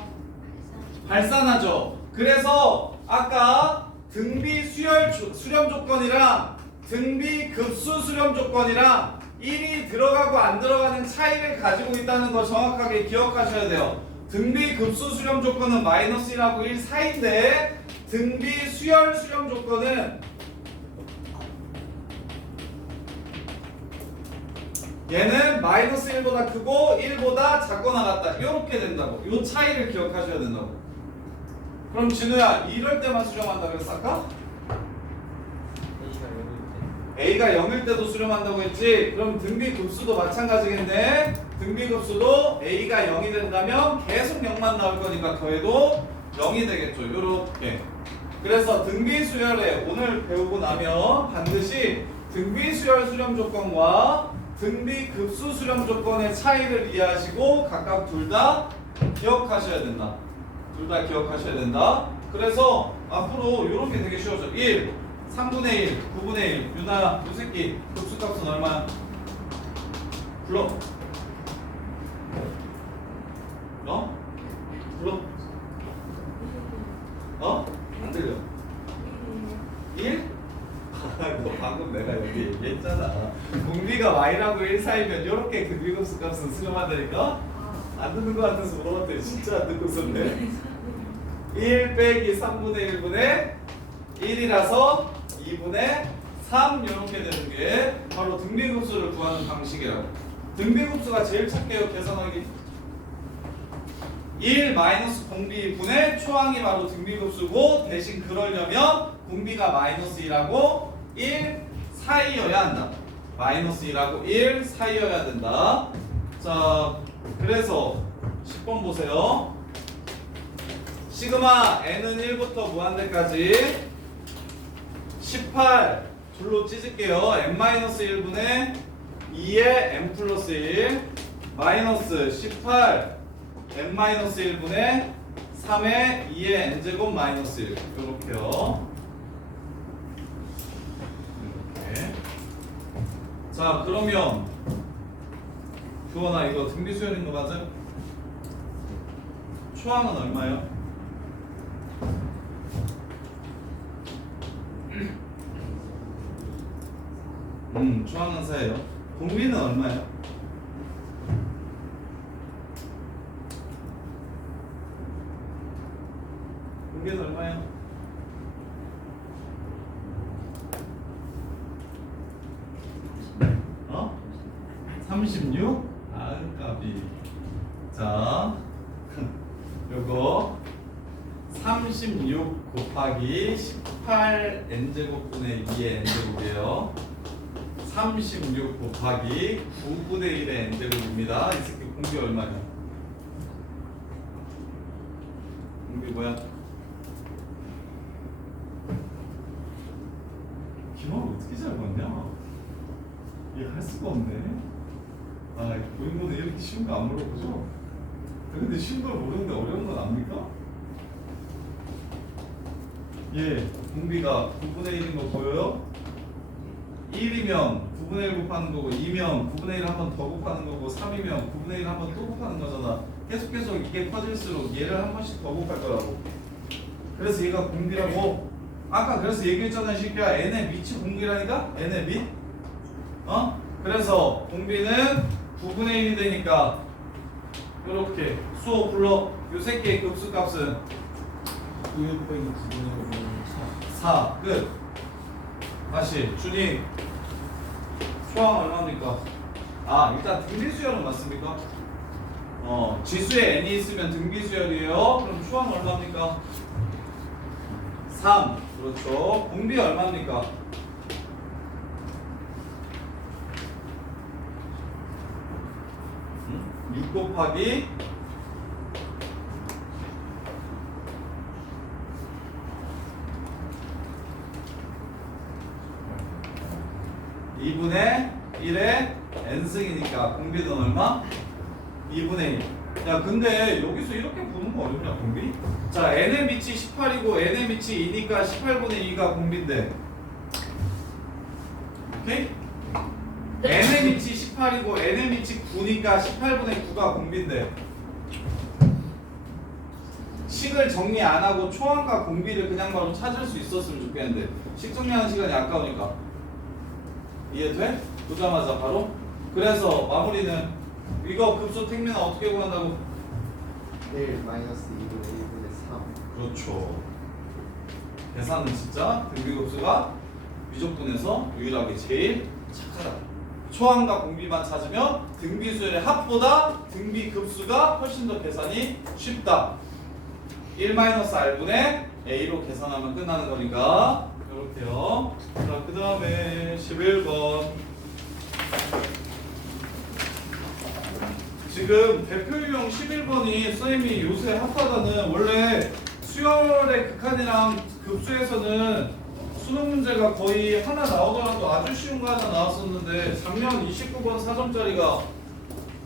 발산하죠. 그래서 아까 등비 수렴 조건이랑 등비 급수 수렴 조건이랑 1이 들어가고 안 들어가는 차이를 가지고 있다는 거 정확하게 기억하셔야 돼요. 등비 급수 수렴 조건은 마이너스 1하고 1 사이인데 등비 수열 수렴 조건은 얘는 마이너스 1보다 크고 1보다 작거나 같다. 이렇게 된다고. 이 차이를 기억하셔야 된다고. 그럼 진우야, 이럴 때만 수렴한다 그랬어 아까? A가 0일 때도 수렴한다고 했지? 그럼 등비급수도 마찬가지겠네. 등비급수도 A가 0이 된다면 계속 0만 나올 거니까 더해도 0이 되겠죠. 요렇게. 그래서 등비수열에 오늘 배우고 나면 반드시 등비수열 수렴 조건과 등비급수 수렴 조건의 차이를 이해하시고 각각 둘 다 기억하셔야 된다. 둘 다 기억하셔야 된다. 그래서 앞으로 이렇게 되게 쉬워져. 1, 3분의 1, 9분의 1. 유나야, 이 새끼 급수값은 얼마야? 불러. 불러. 안 들려. 1? 너 방금 내가 여기 얘기했잖아. 공비가 y라고 1 사이면 이렇게 등비급수 값은 수렴한다니까? 안 듣는 거 같아서 물어봤더니 진짜 안 듣고 있었네. 1 빼기 3분의 1분의 1이라서 2분의 3 이렇게 되는 게 바로 등비급수를 구하는 방식이라고. 등비급수가 제일 착해요. 계산하기. 1 마이너스 공비분의 초항이 바로 등비급수고 대신 그러려면 공비가 마이너스 1하고 1 사이여야 한다. 마이너스 1하고 1 사이여야 된다. 자, 그래서 10번 보세요. 시그마 n은 1부터 무한대까지 18 둘로 찢을게요. n-1분의 2의 n 플러스 1 마이너스 18 n-1분의 3의 2의 n제곱 마이너스 1 이렇게요. 이렇게 자 그러면 규원아 이거 등비수열인 거 맞아요? 초항은 얼마예요? 초항은 4예요. 공비는 얼마예요? 공비는 얼마예요? 어? 36? 까비. 자, 요거 36 곱하기 18 n제곱분의 2의 n제곱이에요. 36 곱하기 9분의 1의 n제곱입니다. 이 새끼 공비 얼마냐? 공비 뭐야? 기억을 어떻게 잘 봤냐? 이게 할 수가 없네. 아, 고인보다 이렇게 쉬운 거 안 물어보죠? 근데 쉬운 걸 모르는데 어려운 건 압니까? 예, 공비가 9분의 1인 거 보여요? 1이면 9분의 1 곱하는 거고 2면 9분의 1 한 번 더 곱하는 거고 3이면 9분의 1 한 번 또 곱하는 거잖아. 계속 이게 커질수록 얘를 한 번씩 더 곱할 거라고. 그래서 얘가 공비라고. 아까 그래서 얘기했잖아, 시끼야. n의 밑이 공비라니까? n의 밑? 어? 그래서 공비는 9분의 1이 되니까 이렇게 수호 불러. 요 새끼의 급수값은 9 빼기 9분의 4. 끝. 다시 준이 초항 얼마입니까? 아 일단 등비수열은 맞습니까? 지수에 n이 있으면 등비수열이에요. 그럼 초항 얼마입니까? 3. 그렇죠. 공비 얼마입니까? 6 곱하기 2분의 1의 n승이니까 공비는 얼마? 2분의 1. 야 근데 여기서 이렇게 보는 거 어렵냐 공비? 자 n의 밑이 18이고 n의 밑이 2니까 18분의 2가 공비인데 오케이? n의 밑이 18이고 n의 밑이 9니까 18분의 9가 공비인데 식을 정리 안 하고 초항과 공비를 그냥 바로 찾을 수 있었으면 좋겠는데 식 정리하는 시간이 아까우니까 이해돼? 보자마자 바로? 그래서 마무리는 이거 급수 택면은 어떻게 구한다고? 1 마이너스 2분의 1분의 3. 그렇죠. 계산은 진짜 등비급수가 미적분에서 유일하게 제일 착하다. 초항과 공비만 찾으면 등비수열의 합보다 등비급수가 훨씬 더 계산이 쉽다. 1-r분의 a로 계산하면 끝나는 거니까 이렇게요. 자, 그 다음에 11번. 지금 대표 유형 11번이 선생님이 요새 핫하다는 원래 수열의 극한이랑 급수에서는 수능 문제가 거의 하나 나오더라도 아주 쉬운 거 하나 나왔었는데 작년 29번 4점짜리가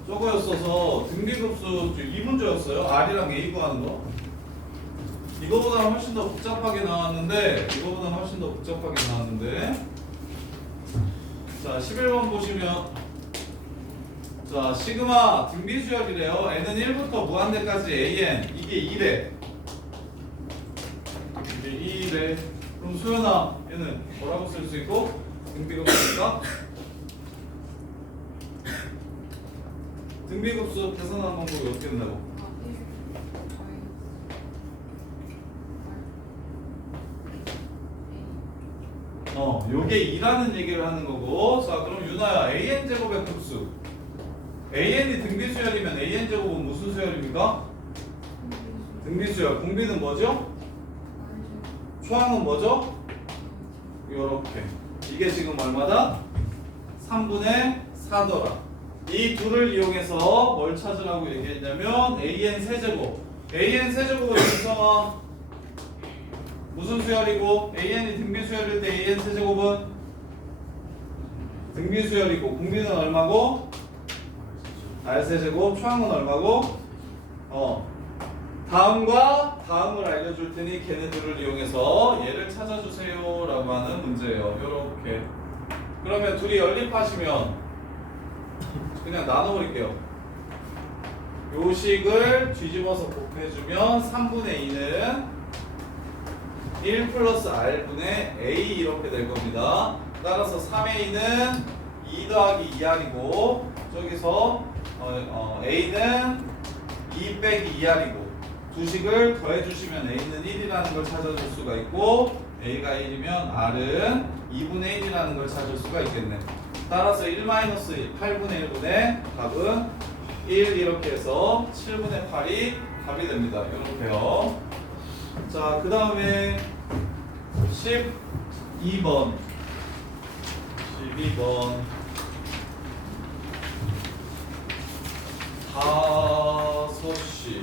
저거였어서 등비급수 2문제였어요. R이랑 A 구하는 거. 이거보다 훨씬 더 복잡하게 나왔는데 자 11번 보시면 자 시그마 등비수열이래요. n은 1부터 무한대까지 an 이게 2래. 이게 2래. 그럼 소연아 얘는 뭐라고 쓸 수 있고 등비급수니까 등비급수 계산하는 방법이 어떻게 된다고? 요게 2라는 얘기를 하는 거고. 자 그럼 유나야 an 제곱의 급수 an이 등비수열이면 an 제곱은 무슨 수열입니까? 등비수열. 공비는 뭐죠? 초항은 뭐죠? 요렇게. 이게 지금 얼마다? 3분의 4더라. 이 둘을 이용해서 뭘 찾으라고 얘기했냐면 an 세제곱. an 세제곱은 준성아 무슨 수열이고 an이 등비수열일 때 an 세제곱은 등비수열이고 공비는 얼마고? r 세제곱. 초항은 얼마고? 다음과 다음을 알려줄 테니 걔네들을 이용해서 얘를 찾아주세요 라고 하는 문제예요. 요렇게. 그러면 둘이 연립하시면 그냥 나눠버릴게요. 요식을 뒤집어서 곱해주면 3분의 2는 1 플러스 R분의 A 이렇게 될 겁니다. 따라서 3A는 2 더하기 2R이고 저기서 A는 2 빼기 2R이고 두식을 더해주시면 A는 1이라는 걸 찾아줄 수가 있고 A가 1이면 R은 2분의 1이라는 걸 찾을 수가 있겠네. 따라서 8분의 1분의 답은 1 이렇게 해서 7분의 8이 답이 됩니다. 이렇게요. 자, 그 다음에 12번 5시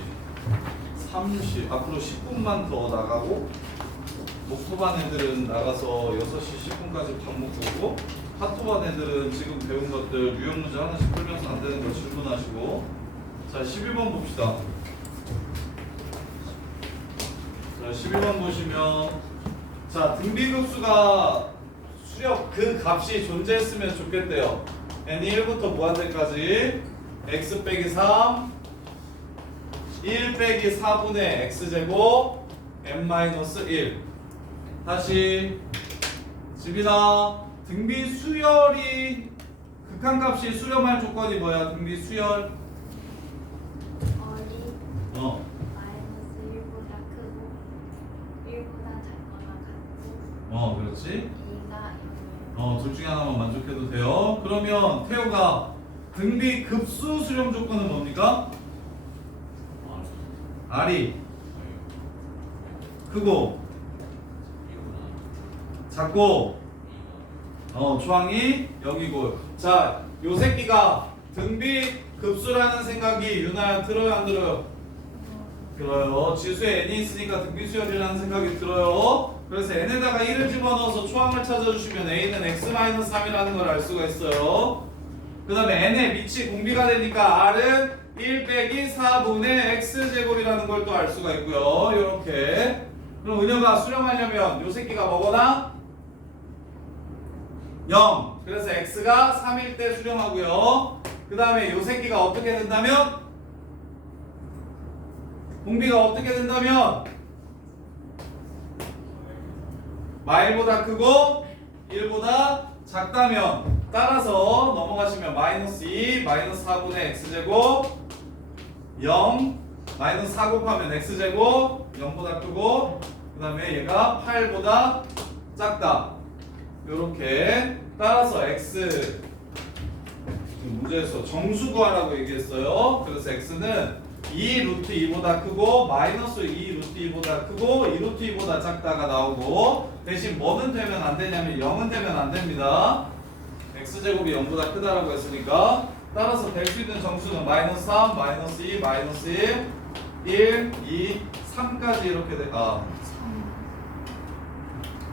30 앞으로 10분만 더 나가고 목토반 애들은 나가서 6시 10분까지 밥 먹고 오고 핫토반 애들은 지금 배운 것들 유형 문제 하나씩 풀면서 안 되는 거 질문하시고. 자, 11번 봅시다. 자, 11번 보시면 자, 등비급수가 수력 그 값이 존재했으면 좋겠대요. n이 1부터 무한대까지 x 빼기 3 1 빼기 4분의 x제곱 n-1 다시 집이나 등비 수열이 극한값이 수렴할 조건이 뭐야? 등비 수열 어리 어 마이너스 1보다 크고 1보다 작거나 같고 그렇지. A가 있는 둘 중에 하나만 만족해도 돼요. 그러면 태호가 등비 급수 수렴 조건은 뭡니까? R이 크고 작고 조항이 여기고. 자, 요 새끼가 등비 급수라는 생각이 유나야 들어요 안 들어요? 들어요. 지수에 n이 있으니까 등비 수열이라는 생각이 들어요. 그래서 n에다가 1을 집어넣어서 초항을 찾아주시면 a는 x-3이라는 걸 알 수가 있어요. 그 다음에 n의 밑이 공비가 되니까 r은 1 빼기 4분의 x제곱이라는 걸 또 알 수가 있고요. 이렇게. 그럼 은혁아 수렴하려면 요 새끼가 뭐거나 0. 그래서 x가 3일 때 수렴하고요. 그 다음에 요 새끼가 어떻게 된다면 공비가 어떻게 된다면 마일보다 크고 1보다 작다면 따라서 넘어가시면 마이너스 2 마이너스 4분의 x제곱 0 마이너스 4 곱하면 x제곱 0보다 크고 그 다음에 얘가 8보다 작다. 요렇게 따라서 x 문제에서 정수 구하라고 얘기했어요. 그래서 x는 2 루트 2보다 크고 마이너스 2 루트 2보다 크고 2 루트 2보다 작다가 나오고 대신 뭐는 되면 안 되냐면 0은 되면 안 됩니다. x제곱이 0보다 크다라고 했으니까 따라서 될 수 있는 정수는 마이너스 3, 마이너스 2, 마이너스 1, 2, 3까지 이렇게 돼.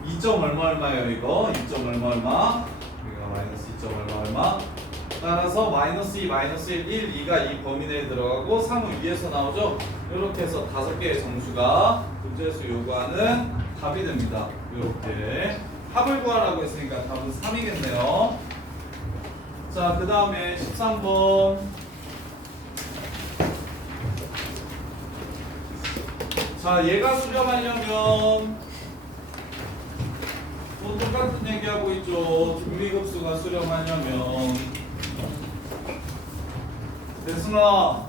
2점 얼마예요 이거? 2점 얼마? 여기가 마이너스 2점 얼마? 따라서 마이너스 2, 마이너스 1, 2가 이 범위 내에 들어가고 3은 위에서 나오죠? 이렇게 해서 5개의 정수가 문제에서 요구하는 답이 됩니다. 이렇게 합을 구하라고 했으니까 답은 3이겠네요. 자, 그 다음에 13번. 자, 얘가 수렴하려면 또 똑같은 얘기하고 있죠. 등비급수가 수렴하려면 대승아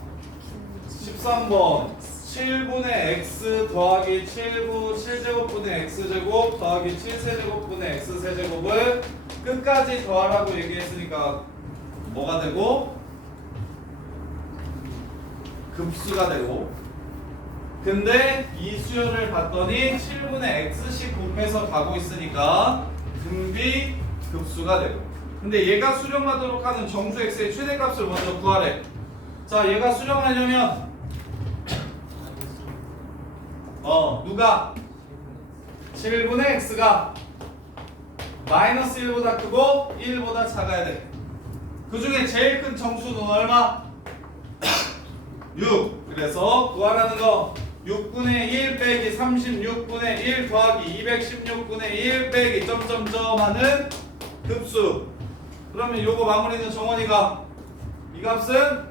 13번 7분의 x 더하기 7제곱분의 x제곱 더하기 7세제곱분의 x세제곱을 끝까지 더하라고 얘기했으니까 뭐가 되고? 급수가 되고 근데 이 수열을 봤더니 7분의 x씩 곱해서 가고 있으니까 등비 급수가 되고 근데 얘가 수렴하도록 하는 정수 x의 최대값을 먼저 구하래. 자, 얘가 수렴하려면 누가 7분의 x가 마이너스 1보다 크고 1보다 작아야 돼. 그 중에 제일 큰 정수는 얼마? 6. 그래서 구하라는 거 6분의 1 빼기 36분의 1 더하기 216분의 1 빼기 점점점 하는 급수 그러면 요거 마무리는 정원이가 이 값은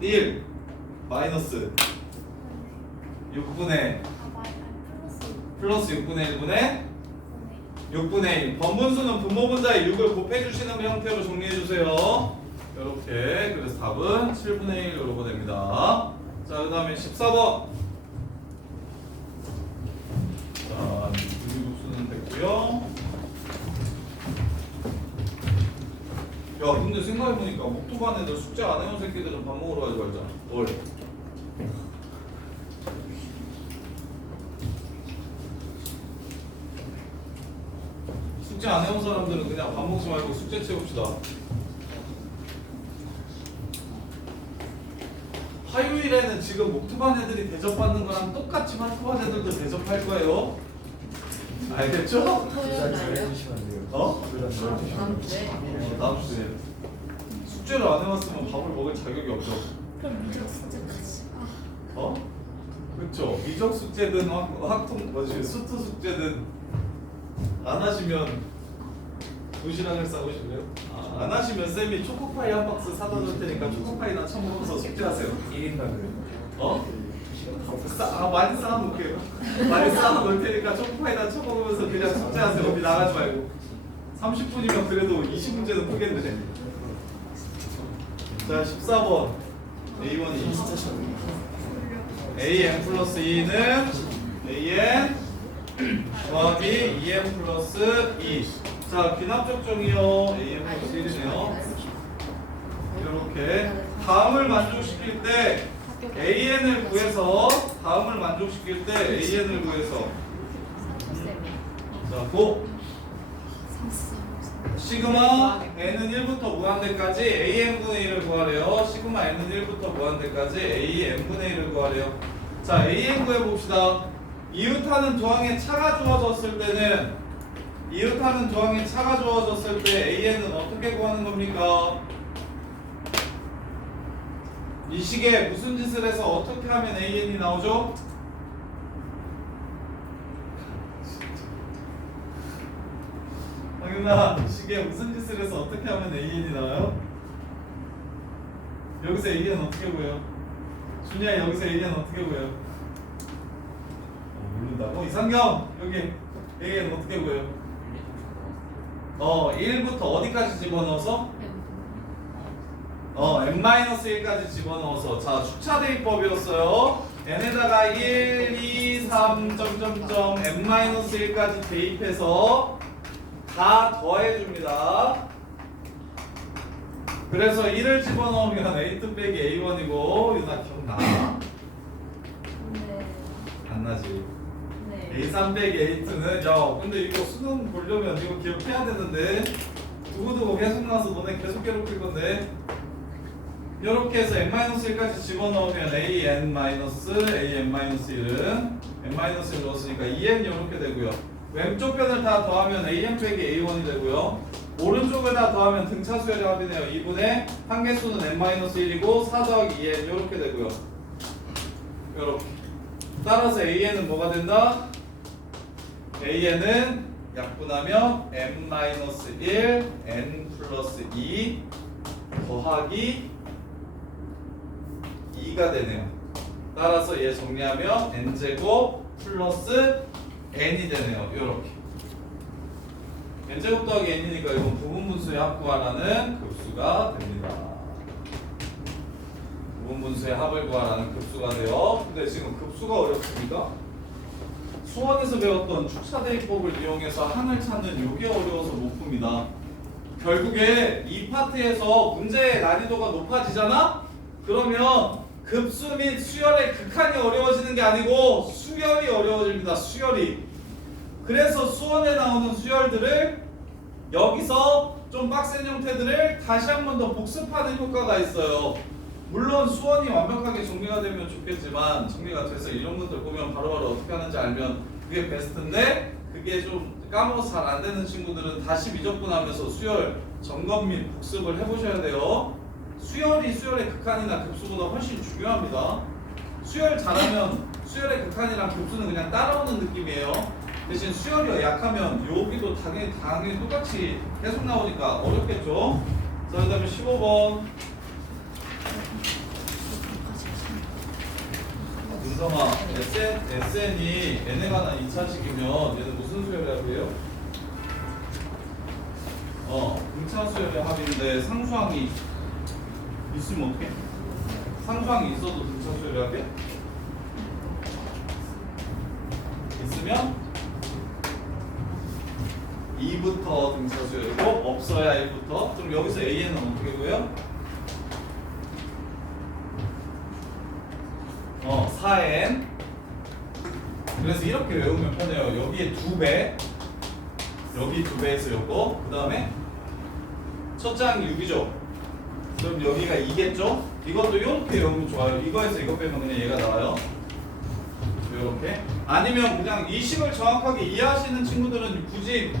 1 마이너스 6분의 플러스 6분의 1분의 6분의 1 번분수는 분모분자의 6을 곱해주시는 형태로 정리해주세요. 이렇게 그래서 답은 7분의 1 이러고 됩니다. 자, 그 다음에 14번. 자, 유리급수는 됐고요. 야, 근데 생각해보니까 목토반 애들 숙제 안 해온 새끼들은 밥 먹으러 가지 말자. 뭘? 숙제 안 해온 사람들은 그냥 밥 먹지 말고 숙제 채웁시다. 화요일에는 지금 목토반 애들이 대접받는 거랑 똑같이 화토반 애들도 대접할 거예요. 알겠죠? 일단 잘해주시면 안 돼요. 어? 일단 잘해주시면 네. 다음 주에 숙제를 안 해왔으면 밥을 먹을 자격이 없죠. 그럼 미적 숙제까지. 어? 그렇죠. 미적 숙제든 학통 뭐지 수투 숙제든 안 하시면 도시락을 싸우실래요? 안 하시면 쌤이 초코파이 한 박스 사다 줄 테니까 초코파이나 처먹으면서 숙제하세요. 1인당을 어? 많이 쌓아놓을게요. 많이 쌓아놓을 테니까 초코파이나 처먹으면서 그냥 숙제하세요. 어디 나가지 말고. 30분이면 그래도 20문제는 푸겠네. 자, 14번 A1이 진짜 싫어요. AN 플러스 2는 AN 더하기 2N 플러스 2. 자, 귀납적 정이요. AN 플러스 1이네요. 이렇게 다음을 만족시킬 때 AN을 구해서 다음을 만족시킬 때 AN을 구해서 자, 고 시그마 n은 1부터 무한대까지 AN분의 1을 구하래요. 시그마 n은 1부터 무한대까지 AN분의 1을 구하래요. 자, AN 구해봅시다. 이웃하는 조항에 차가 주어졌을 때는 이웃하는 조항에 차가 주어졌을 때 AN은 어떻게 구하는 겁니까? 이 식에 무슨 짓을 해서 어떻게 하면 AN이 나오죠? 당연아, 이 식에 무슨 짓을 해서 어떻게 하면 AN이 나와요? 여기서 AN 어떻게 구해요? 준이야, 여기서 AN 어떻게 구해요? 모른다고? 이상경, 여기 AN 어떻게 구해요? 1부터 어디까지 집어넣어서? n-1까지 집어넣어서. 자, 축차 대입법이었어요. n에다가 1, 2, 3, n-1까지 대입해서 다 더해줍니다. 그래서 1을 집어넣으면 A2 빼기 A1이고 유나 기억나? 네. 안 나지? 네. A3 빼기 A2는 야 근데 이거 수능 보려면 이거 기억해야 되는데 두고두고 계속 나와서 너네 계속 괴롭힐 건데 이렇게 해서 n-1까지 집어넣으면 an-, an-1은 n-1 넣었으니까 2n 이렇게 되고요. 왼쪽 변을 다 더하면 an 빼기 a1이 되고요. 오른쪽을 다 더하면 등차 수열의 합이네요. 2분의 한계수는 n-1이고 4 더하기 2n 이렇게 되고요. 이렇게. 따라서 an은 뭐가 된다? an은 약분하면 n-1 n 플러스 2 더하기 2가 되네요. 따라서 얘 정리하면 n제곱 플러스 n이 되네요. 요렇게 n제곱 더하기 n이니까 이건 부분분수의 합 구하라는 급수가 됩니다. 부분분수의 합을 구하라는 급수가 돼요. 근데 지금 급수가 어렵습니까? 수원에서 배웠던 축차대입법을 이용해서 항을 찾는 요게 어려워서 못 풉니다. 결국에 이 파트에서 문제의 난이도가 높아지잖아? 그러면 급수 및 수열의 극한이 어려워지는 게 아니고 수열이 어려워집니다. 수열이. 그래서 수원에 나오는 수열들을 여기서 좀 빡센 형태들을 다시 한 번 더 복습하는 효과가 있어요. 물론 수원이 완벽하게 정리가 되면 좋겠지만 정리가 돼서 이런 분들 보면 바로바로 어떻게 하는지 알면 그게 베스트인데 그게 좀 까먹어서 잘 안 되는 친구들은 다시 미적분하면서 수열 점검 및 복습을 해보셔야 돼요. 수열이 수열의 극한이나 급수보다 훨씬 중요합니다. 수열 잘하면 수열의 극한이랑 급수는 그냥 따라오는 느낌이에요. 대신 수열이 약하면 여기도 당연히 똑같이 계속 나오니까 어렵겠죠? 자, 그 다음에 15번. 윤성아, SN이 n에 관한 2차식이면 얘는 무슨 수열의 합이에요? 등차 수열의 합인데 상수항이 있으면 어떡해? 상수항이 있어도 등차 수열의 합이야? 있으면 2부터 등차 수열이고 없어야 1부터. 그럼 여기서 AN은 어떻게 구해요? 4n. 그래서 이렇게 외우면 편해요. 여기에 2배, 여기 2배에서 요거, 그 다음에 첫째 항이 6이죠. 그럼 여기가 2겠죠? 이것도 이렇게 외우면 좋아요. 이거에서 이거 빼면 그냥 얘가 나와요. 이렇게. 아니면 그냥 이 식을 정확하게 이해하시는 친구들은 굳이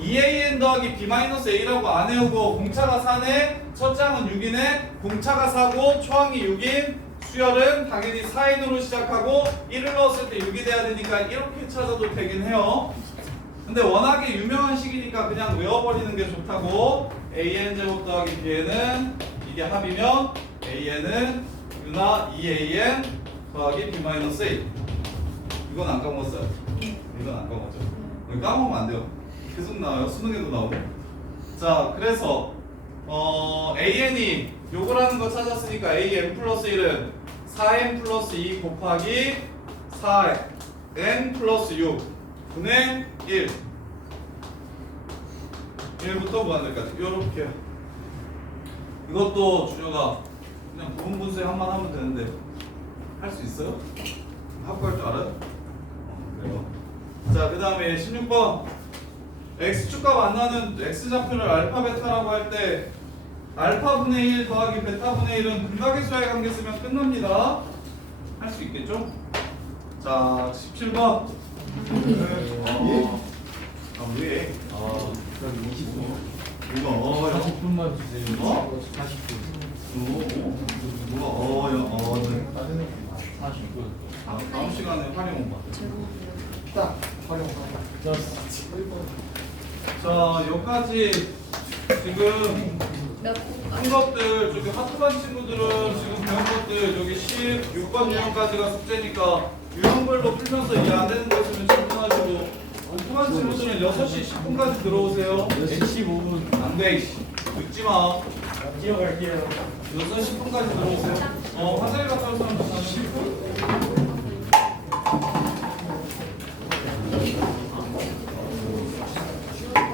2an 더하기 b-a라고 안 외우고 공차가 4네, 첫째 항은 6이네, 공차가 4고 초항이 6인, 수열은 당연히 4n으로 시작하고 1을 넣었을 때 6이 돼야 되니까 이렇게 찾아도 되긴 해요. 근데 워낙에 유명한 식이니까 그냥 외워버리는 게 좋다고. an 제곱 더하기 bn은 이게 합이면 an은 u나 2an 더하기 b-a. 이건 안 까먹었어요. 이건 안 까먹었죠. 이거 까먹으면 안 돼요. 계속 나와요. 수능에도 나오고. 자, 그래서 an이 요거라는 거 찾았으니까 an 플러스 1은 4n 플러스 2 곱하기 4n 플러스 6 분의 1. 1부터 무한대까지 요렇게. 이것도 준혁아 그냥 부분분수에 한번 하면 되는데 할 수 있어요? 하고 할 줄 알아요? 그래요. 자, 그 다음에 16번. x축과 만나는 x좌표를 알파 베타라고 할 때 알파분의 1 더하기 베타분의 1은 근각의 수와의 관계 쓰면 끝납니다. 할 수 있겠죠? 자, 17번. 왜? 그럼 20분. 이거 40분만 주세요. 40분. 누가 네. 40분. 다음 시간에 활용 봐. 딱 활용하고. 자, 여기까지 지금 한 것들, 저기 하트반 친구들은 지금 배운 것들 여기 16번 유형까지가 숙제니까 유형별로 풀면서 이해 안 되는 거 있으면 질문하시고, 하트반 친구들은 6시 10분까지 들어오세요. 15분. 안 돼, 이씨. 늦지 마. 뛰어갈게요. 6시 10분까지 들어오세요. 화장실 갔다 올 사람 10분?